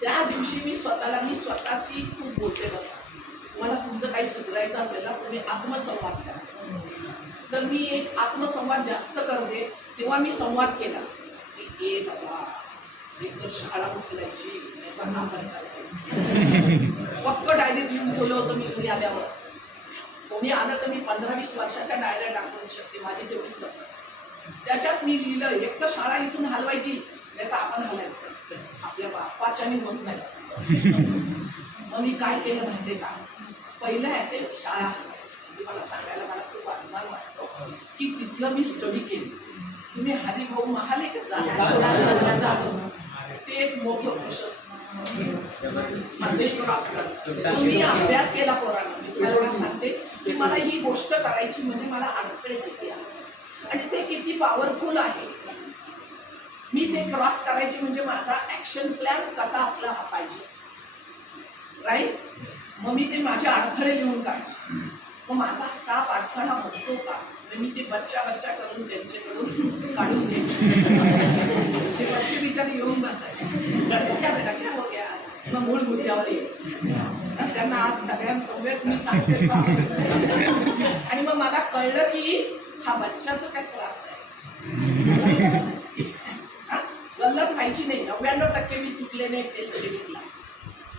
त्या दिवशी मी स्वतःची खूप बोलते बघा. तुम्हाला तुमचं काही सुधारायचं असेल ना, तुम्ही आत्मसंवाद करा. तर मी एक आत्मसंवाद जास्त करते. तेव्हा मी संवाद केला की ए बाबा, एक तर शाळा उचलायची, पक्क डायरीत लिहून ठेवलं होतं मी घरी आल्यावर. कोणी आलं तर मी 15-20 वर्षाच्या डायऱ्या दाखवू शकते, माझी तेवढी सवय. त्याच्यात मी लिहिलं, एक तर शाळा इथून हलवायची, नाही तर आपण हलायचं. आपल्या बापाच्याने होत नाही. मग मी काय केलं माहिती का, पहिलं अटेम्प्ट शाळा हलवायची. मला सांगायला मला खूप अभिमान वाटतो की तिथलं मी स्टडी केली. तुम्ही हरिभाऊ महाले का जातो, ते एक मोठं प्रशस्त तुम्ही अभ्यास केला पोरांना. मी तुम्हाला काय सांगते की मला ही गोष्ट करायची म्हणजे मला अडथळे किती आहे आणि ते किती पॉवरफुल आहे. मी ते क्रॉस करायची म्हणजे माझा ऍक्शन प्लॅन कसा असला पाहिजे, राईट. मग मी ते माझे अडथळे लिहून काढले. मग माझा स्टाफ अडथळा होतो का, मी ते बच्चा करून त्यांच्याकडून काढून घ्यायचे. ते बच्चे बिचारे येऊन बसायचे, क्या हो गया, मग मूळ मुद्द्यावर यायचे. त्यांना आज सगळ्यांसमवेत मी सांगते. आणि मग मला कळलं की हा बच्चा तर काय त्रास नाही, गल्लत व्हायची नाही. 99% मी चुकले नाही टेस्ट रिडिंगला.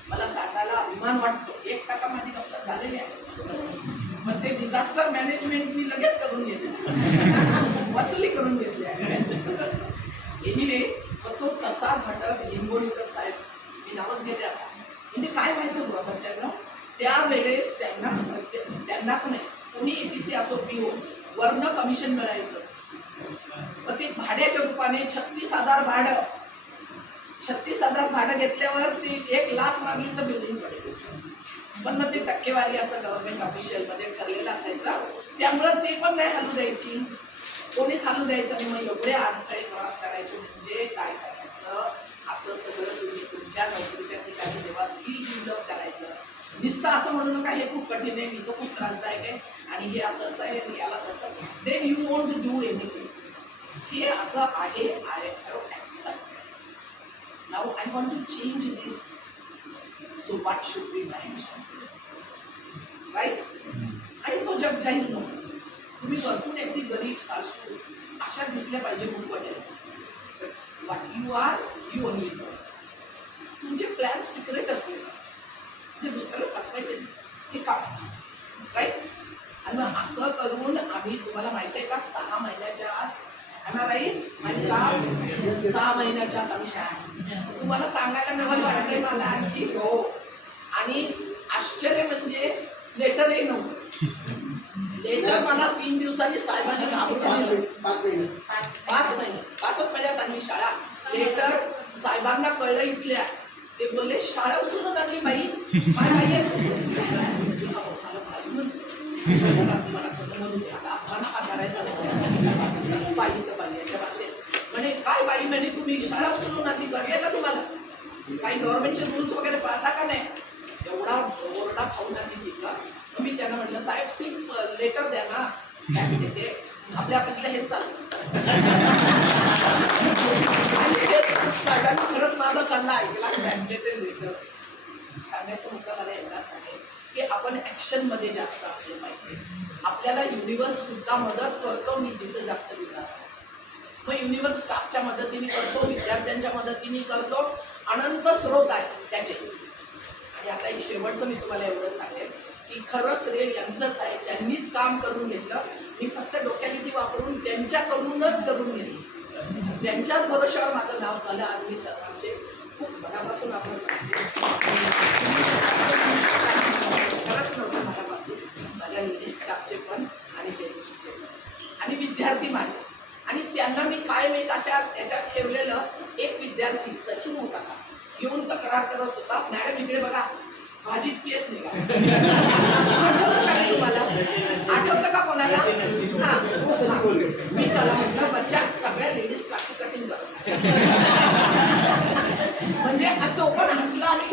मला सांगायला अभिमान वाटतो. 1% माझी गप्पत झालेली आहे, पण ते डिझास्टर मॅनेजमेंट मी लगेच करून घेतले, वसुली करून घेतली आहे. एनिवे, तो तसा घटक लिंबोलीकर साहेब, मी नावच घेते आता. म्हणजे काय व्हायचं बच्चांना त्यावेळेस, त्यांनाच नाही, कोणी APC असो PO वरनं कमिशन मिळायचं. मग ते भाड्याच्या रूपाने 36,000 भाडं, 36,000 भाडं घेतल्यावर ती 1 लाख मागली तर बिल्डिंग पडेल. पण मग ते टक्केवारी असं गव्हर्नमेंट ऑफिशियलमध्ये ठरलेलं असायचं, त्यामुळं ते पण नाही हलू द्यायची, कोणीच हलू द्यायचं नाही. मग एवढे अडथळे क्रॉस करायचे म्हणजे काय करायचं, असं सगळं तुम्ही तुमच्या नोकरीच्या ठिकाणी जेव्हा स्किल डेव्हलप करायचं. नुसतं असं म्हणू नका हे खूप कठीण आहे, मी तर खूप त्रासदायक आहे आणि हे असंच आहे, याला तसं, then you want to do anything. हे असं आहे, I have accepted. Now I want to change this. So what should be my action, right. आणि तो जग जाहीर नको. तुम्ही भरपूर अगदी गरीब सासू अशा दिसल्या पाहिजे मुखवटे. What you are, you only know. तुमचे प्लॅन सिक्रेट असेल, जे दुसऱ्याला फसवायचे हे कामाचे, राईट? आणि मग असं करून आम्ही, तुम्हाला माहिती आहे का, 6 महिन्याच्या आत, राईट, 6 महिन्याच्या आत आम्ही शाळा, तुम्हाला सांगायला मिळालं वाटतंय मला आणखी, हो. आणि आश्चर्य म्हणजे लेटरही नव्हतं. लेटर मला 3 दिवसांनी साहेबांनी घाबरून 5 महिने, 5च महिन्यात आणली शाळा. लेटर साहेबांना कळलं इथल्या, ते बोलले शाळा उचलून आणली बाई, काय बाई आहे तू? मला हा करायचा बाई तर बाई याच्या भाषेत म्हणे, काय बाई म्हणे तुम्ही शाळा उचलून आणली, कळले का तुम्हाला? काही गव्हर्नमेंटचे रूल्स वगैरे पाळता का नाही? एवढा ओरडा खाऊन आणली तिथला. मी त्यांना म्हटलं, साहेब सिंप लेटर द्या ना, ते आपल्या ऑफिसला हेच चालतं. साहेबांनी खरंच माझा सल्ला ऐकला, मॅन्डेटरी लेटर. सांगायचा मुद्दा मला एवढाच आहे की आपण ॲक्शनमध्ये जास्त असलं पाहिजे. आपल्याला युनिव्हर्स सुद्धा मदत करतो, मी जिथं जास्त विचार, मग युनिव्हर्स स्टाफच्या मदतीने करतो, विद्यार्थ्यांच्या मदतीने करतो, अनंत स्रोत आहे त्याचे. आणि आता एक शेवटचं मी तुम्हाला एवढं सांगेन की खरं श्रेय यांचंच आहे, त्यांनीच काम करून घेतलं. मी फक्त डोक्यालिटी वापरून त्यांच्याकडूनच करून घेतली, त्यांच्याच भरोशावर माझं नाव झालं. आज मी सर्वांचे खूप मनापासून आपण खरंच नव्हतं मनापासून, माझ्या लेडीज स्टाफचे पण आणि जेंट्सचे पण आणि विद्यार्थी माझे. आणि त्यांना मी कायम एक अशा याच्यात ठेवलेलं, एक विद्यार्थी सचिन होता का, येऊन तक्रार करत होता, मॅडम इकडे बघा भाजीत केस निघा. आठवतं का नाही तुम्हाला? आठवतं का कोणाला? हां, मी त्याला म्हटलं, बच्चा सगळ्या लेडीज स्टाफची कटिंग कर. म्हणजे तो पण हसला आणि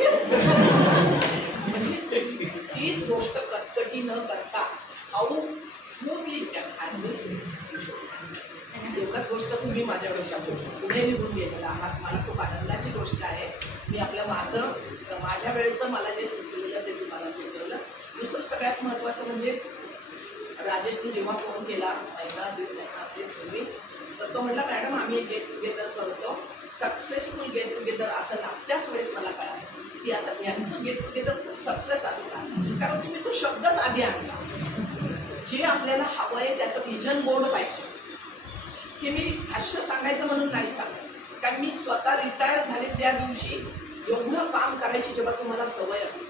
म्हणजे तीच गोष्ट कटकटी न करता हाऊ स्मूथली एवढंच गोष्ट तुम्ही माझ्यापेक्षा पुढे निघून गेलेला आहात. मला खूप आनंदाची गोष्ट आहे. मी आपलं माझ्या वेळेचं मला जे सुचलेलं ते तुम्हाला सुचवलं. दुसरं सगळ्यात महत्त्वाचं म्हणजे राजेशने जेव्हा फोन केला 1.5 महिना असेल पूर्वी, तर तो म्हटला, मॅडम आम्ही एक गेट टुगेदर करतो, सक्सेसफुल गेट टुगेदर असं ना. त्याच वेळेस मला कळलं की यांचं गेट टुगेदर खूप सक्सेस असणार, कारण तुम्ही तो शब्दच आधी आणला. जे आपल्याला हवं आहे त्याचं व्हिजन बोर्ड पाहिजे. हे मी भाष्य सांगायचं म्हणून नाही सांगत, कारण मी स्वतः रिटायर झाले त्या दिवशी एवढं काम करायची जेव्हा तुम्हाला सवय असते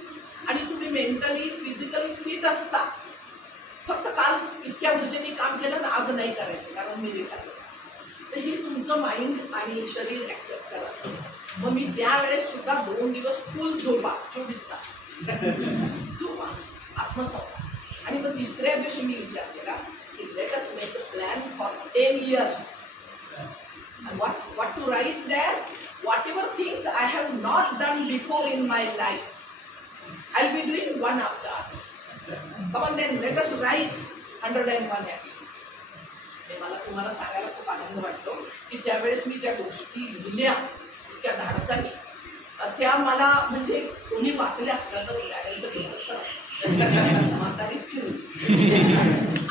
आणि तुम्ही मेंटली फिजिकली फिट असता. फक्त काल इतक्या ऊर्जेने काम केलं ना, आज नाही करायचं कारण मी रिटायर. तर ही तुमचं माइंड आणि शरीर ॲक्सेप्ट करा. मग मी त्यावेळेस सुद्धा 2 दिवस फुल झोपा, 24 तास झोपा, आत्मसंवाद. आणि मग तिसऱ्या दिवशी मी विचार केला की let us make a plan for 10 years. And what to write there? Whatever things I have not done before in my life, I'll be doing one after other. Come on then, let us write 101 at least. हे मला तुम्हाला सांगायला खूप आनंद वाटतो की त्यावेळेस मी ज्या गोष्टी लिहिल्या इतक्या धाडसाने, त्या मला म्हणजे कोणी वाचल्या असल्या तर गाड्यांचं व्यवस्था म्हातारी फिरून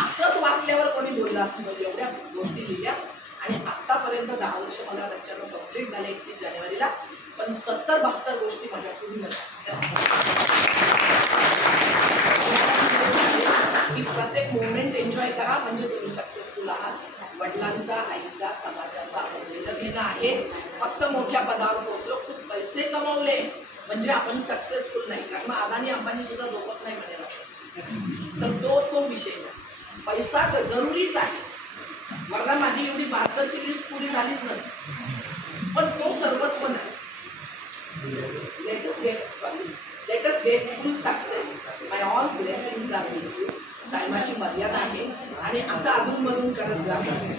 असंच वाचल्यावर कोणी बोललं असतं. एवढ्या गोष्टी लिहिल्या आणि आत्तापर्यंत 10 वर्ष मला बच्चांना कंप्लीट झाले 31 जानेवारीला, पण 70-72 गोष्टी माझ्या पूर्ण की प्रत्येक मोमेंट एन्जॉय करा म्हणजे तुम्ही सक्सेसफुल आहात. वडिलांचा, आईचा, समाजाचा आपण देणं घेणं आहे. फक्त मोठ्या पदावर पोहोचलो, खूप पैसे कमवले म्हणजे आपण सक्सेसफुल नाही, कारण मग अदानी अंबानी सुद्धा झोपत नाही म्हणे. तर तो विषय नाही. पैसा जरुरीच आहे, वरना माझी एवढी 72ची लिस्ट पुरी झालीच नसते, पण तो सर्वस्व नाही. Let us get full success. My all blessings are with you. टायमाची मर्यादा आहे आणि असं अधूनमधून करत जा.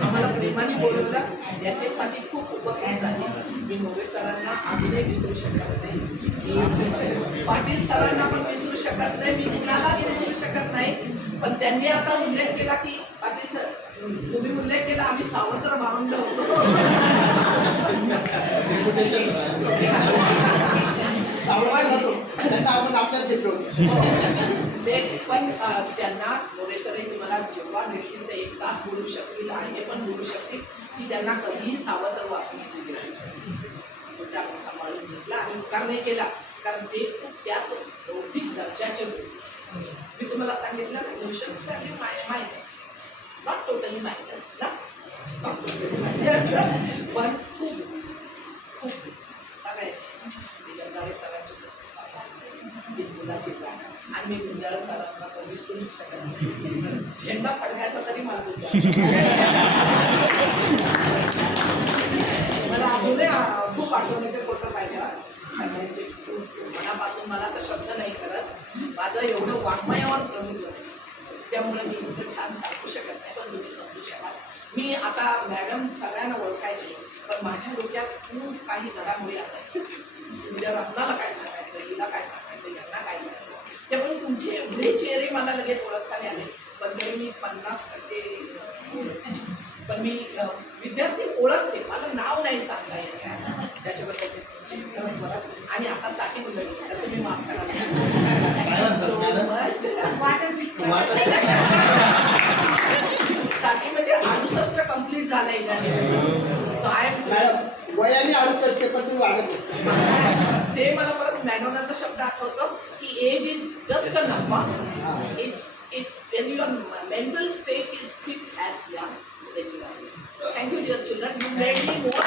आम्हाला प्रेमाने बोलवलं याच्यासाठी खूप उपक्रम झाले. मी मोरे सरांना अजूनही विसरू शकत नाही, मी पाटील सरांना पण विसरू शकत नाही, मी कुणालाच विसरू शकत नाही. पण त्यांनी आता उल्लेख केला की पाटील सर तुम्ही उल्लेख केला, आम्ही सावत्र भावंड होतो. त्यांना आपण आपल्यात घेतलो ते पण त्यांना मोरेसरही तुम्हाला जेव्हा भेटतील ते 1 तास बोलू शकतील आणि हे पण बोलू शकतील की त्यांना कधीही सावत्र वापरून दिली नाही. सांभाळून घेतला आणि उपकार नाही केला. कारण ते खूप त्याच बौद्धिक दर्जाचे होते. मी तुम्हाला सांगितलं ना, emotions value minus, not totally minus ना, पण खूप खूप सगळ्यांची विजयदारे सरांची ती मुलाची जाण. आणि मी गुंजाळ सरांना तर विसरूच शकत नाही. झेंडा फडकायचा तरी मला मला अजूनही खूप आठवण येते फोटो पाहिजे सगळ्यांचे. खूप मनापासून मला तर शब्द नाही करत, माझं एवढं वाङ्मयावर प्रमुख होतं, त्यामुळे मी इतकं छान सांगू शकत नाही, पण तुम्ही समजू शकाल. मी आता मॅडम सगळ्यांना ओळखायचे, पण माझ्या डोक्यात खूप काही घडामोडी असायची. उद्या रत्नाला काय सांगायचं, हिला काय सांगायचं, यांना काय करायचं. त्यामुळे तुमचे एवढे चेहरे मला लगेच ओळखताना आले, पण तरी मी 50% पण मी विद्यार्थी ओळखते, मला नाव नाही सांगता येत त्याच्याबद्दल परत. आणि आता साठी मुलं तर तुम्ही माफ करा. साठी म्हणजे 68 कंप्लीट झालंय जानेवारी. सो आय एम वयाने 68 पण तुम्ही वाढत ते मला परत मॅडोनाचा शब्द आठवतो की age is just a number. It's when your mental state is fit as young, then you are. Thank you, dear children. You made me more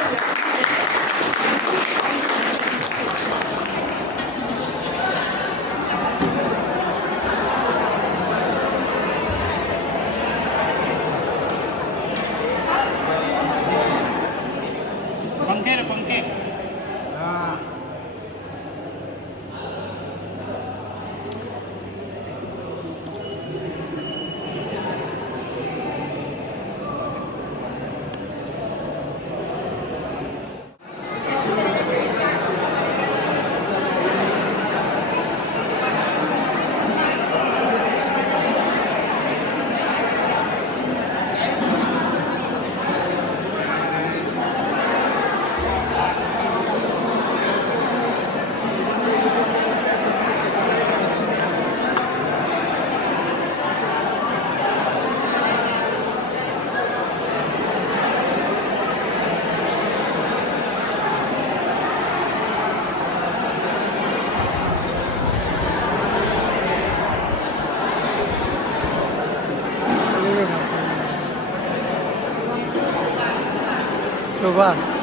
पंखे रे पंखे. सुबह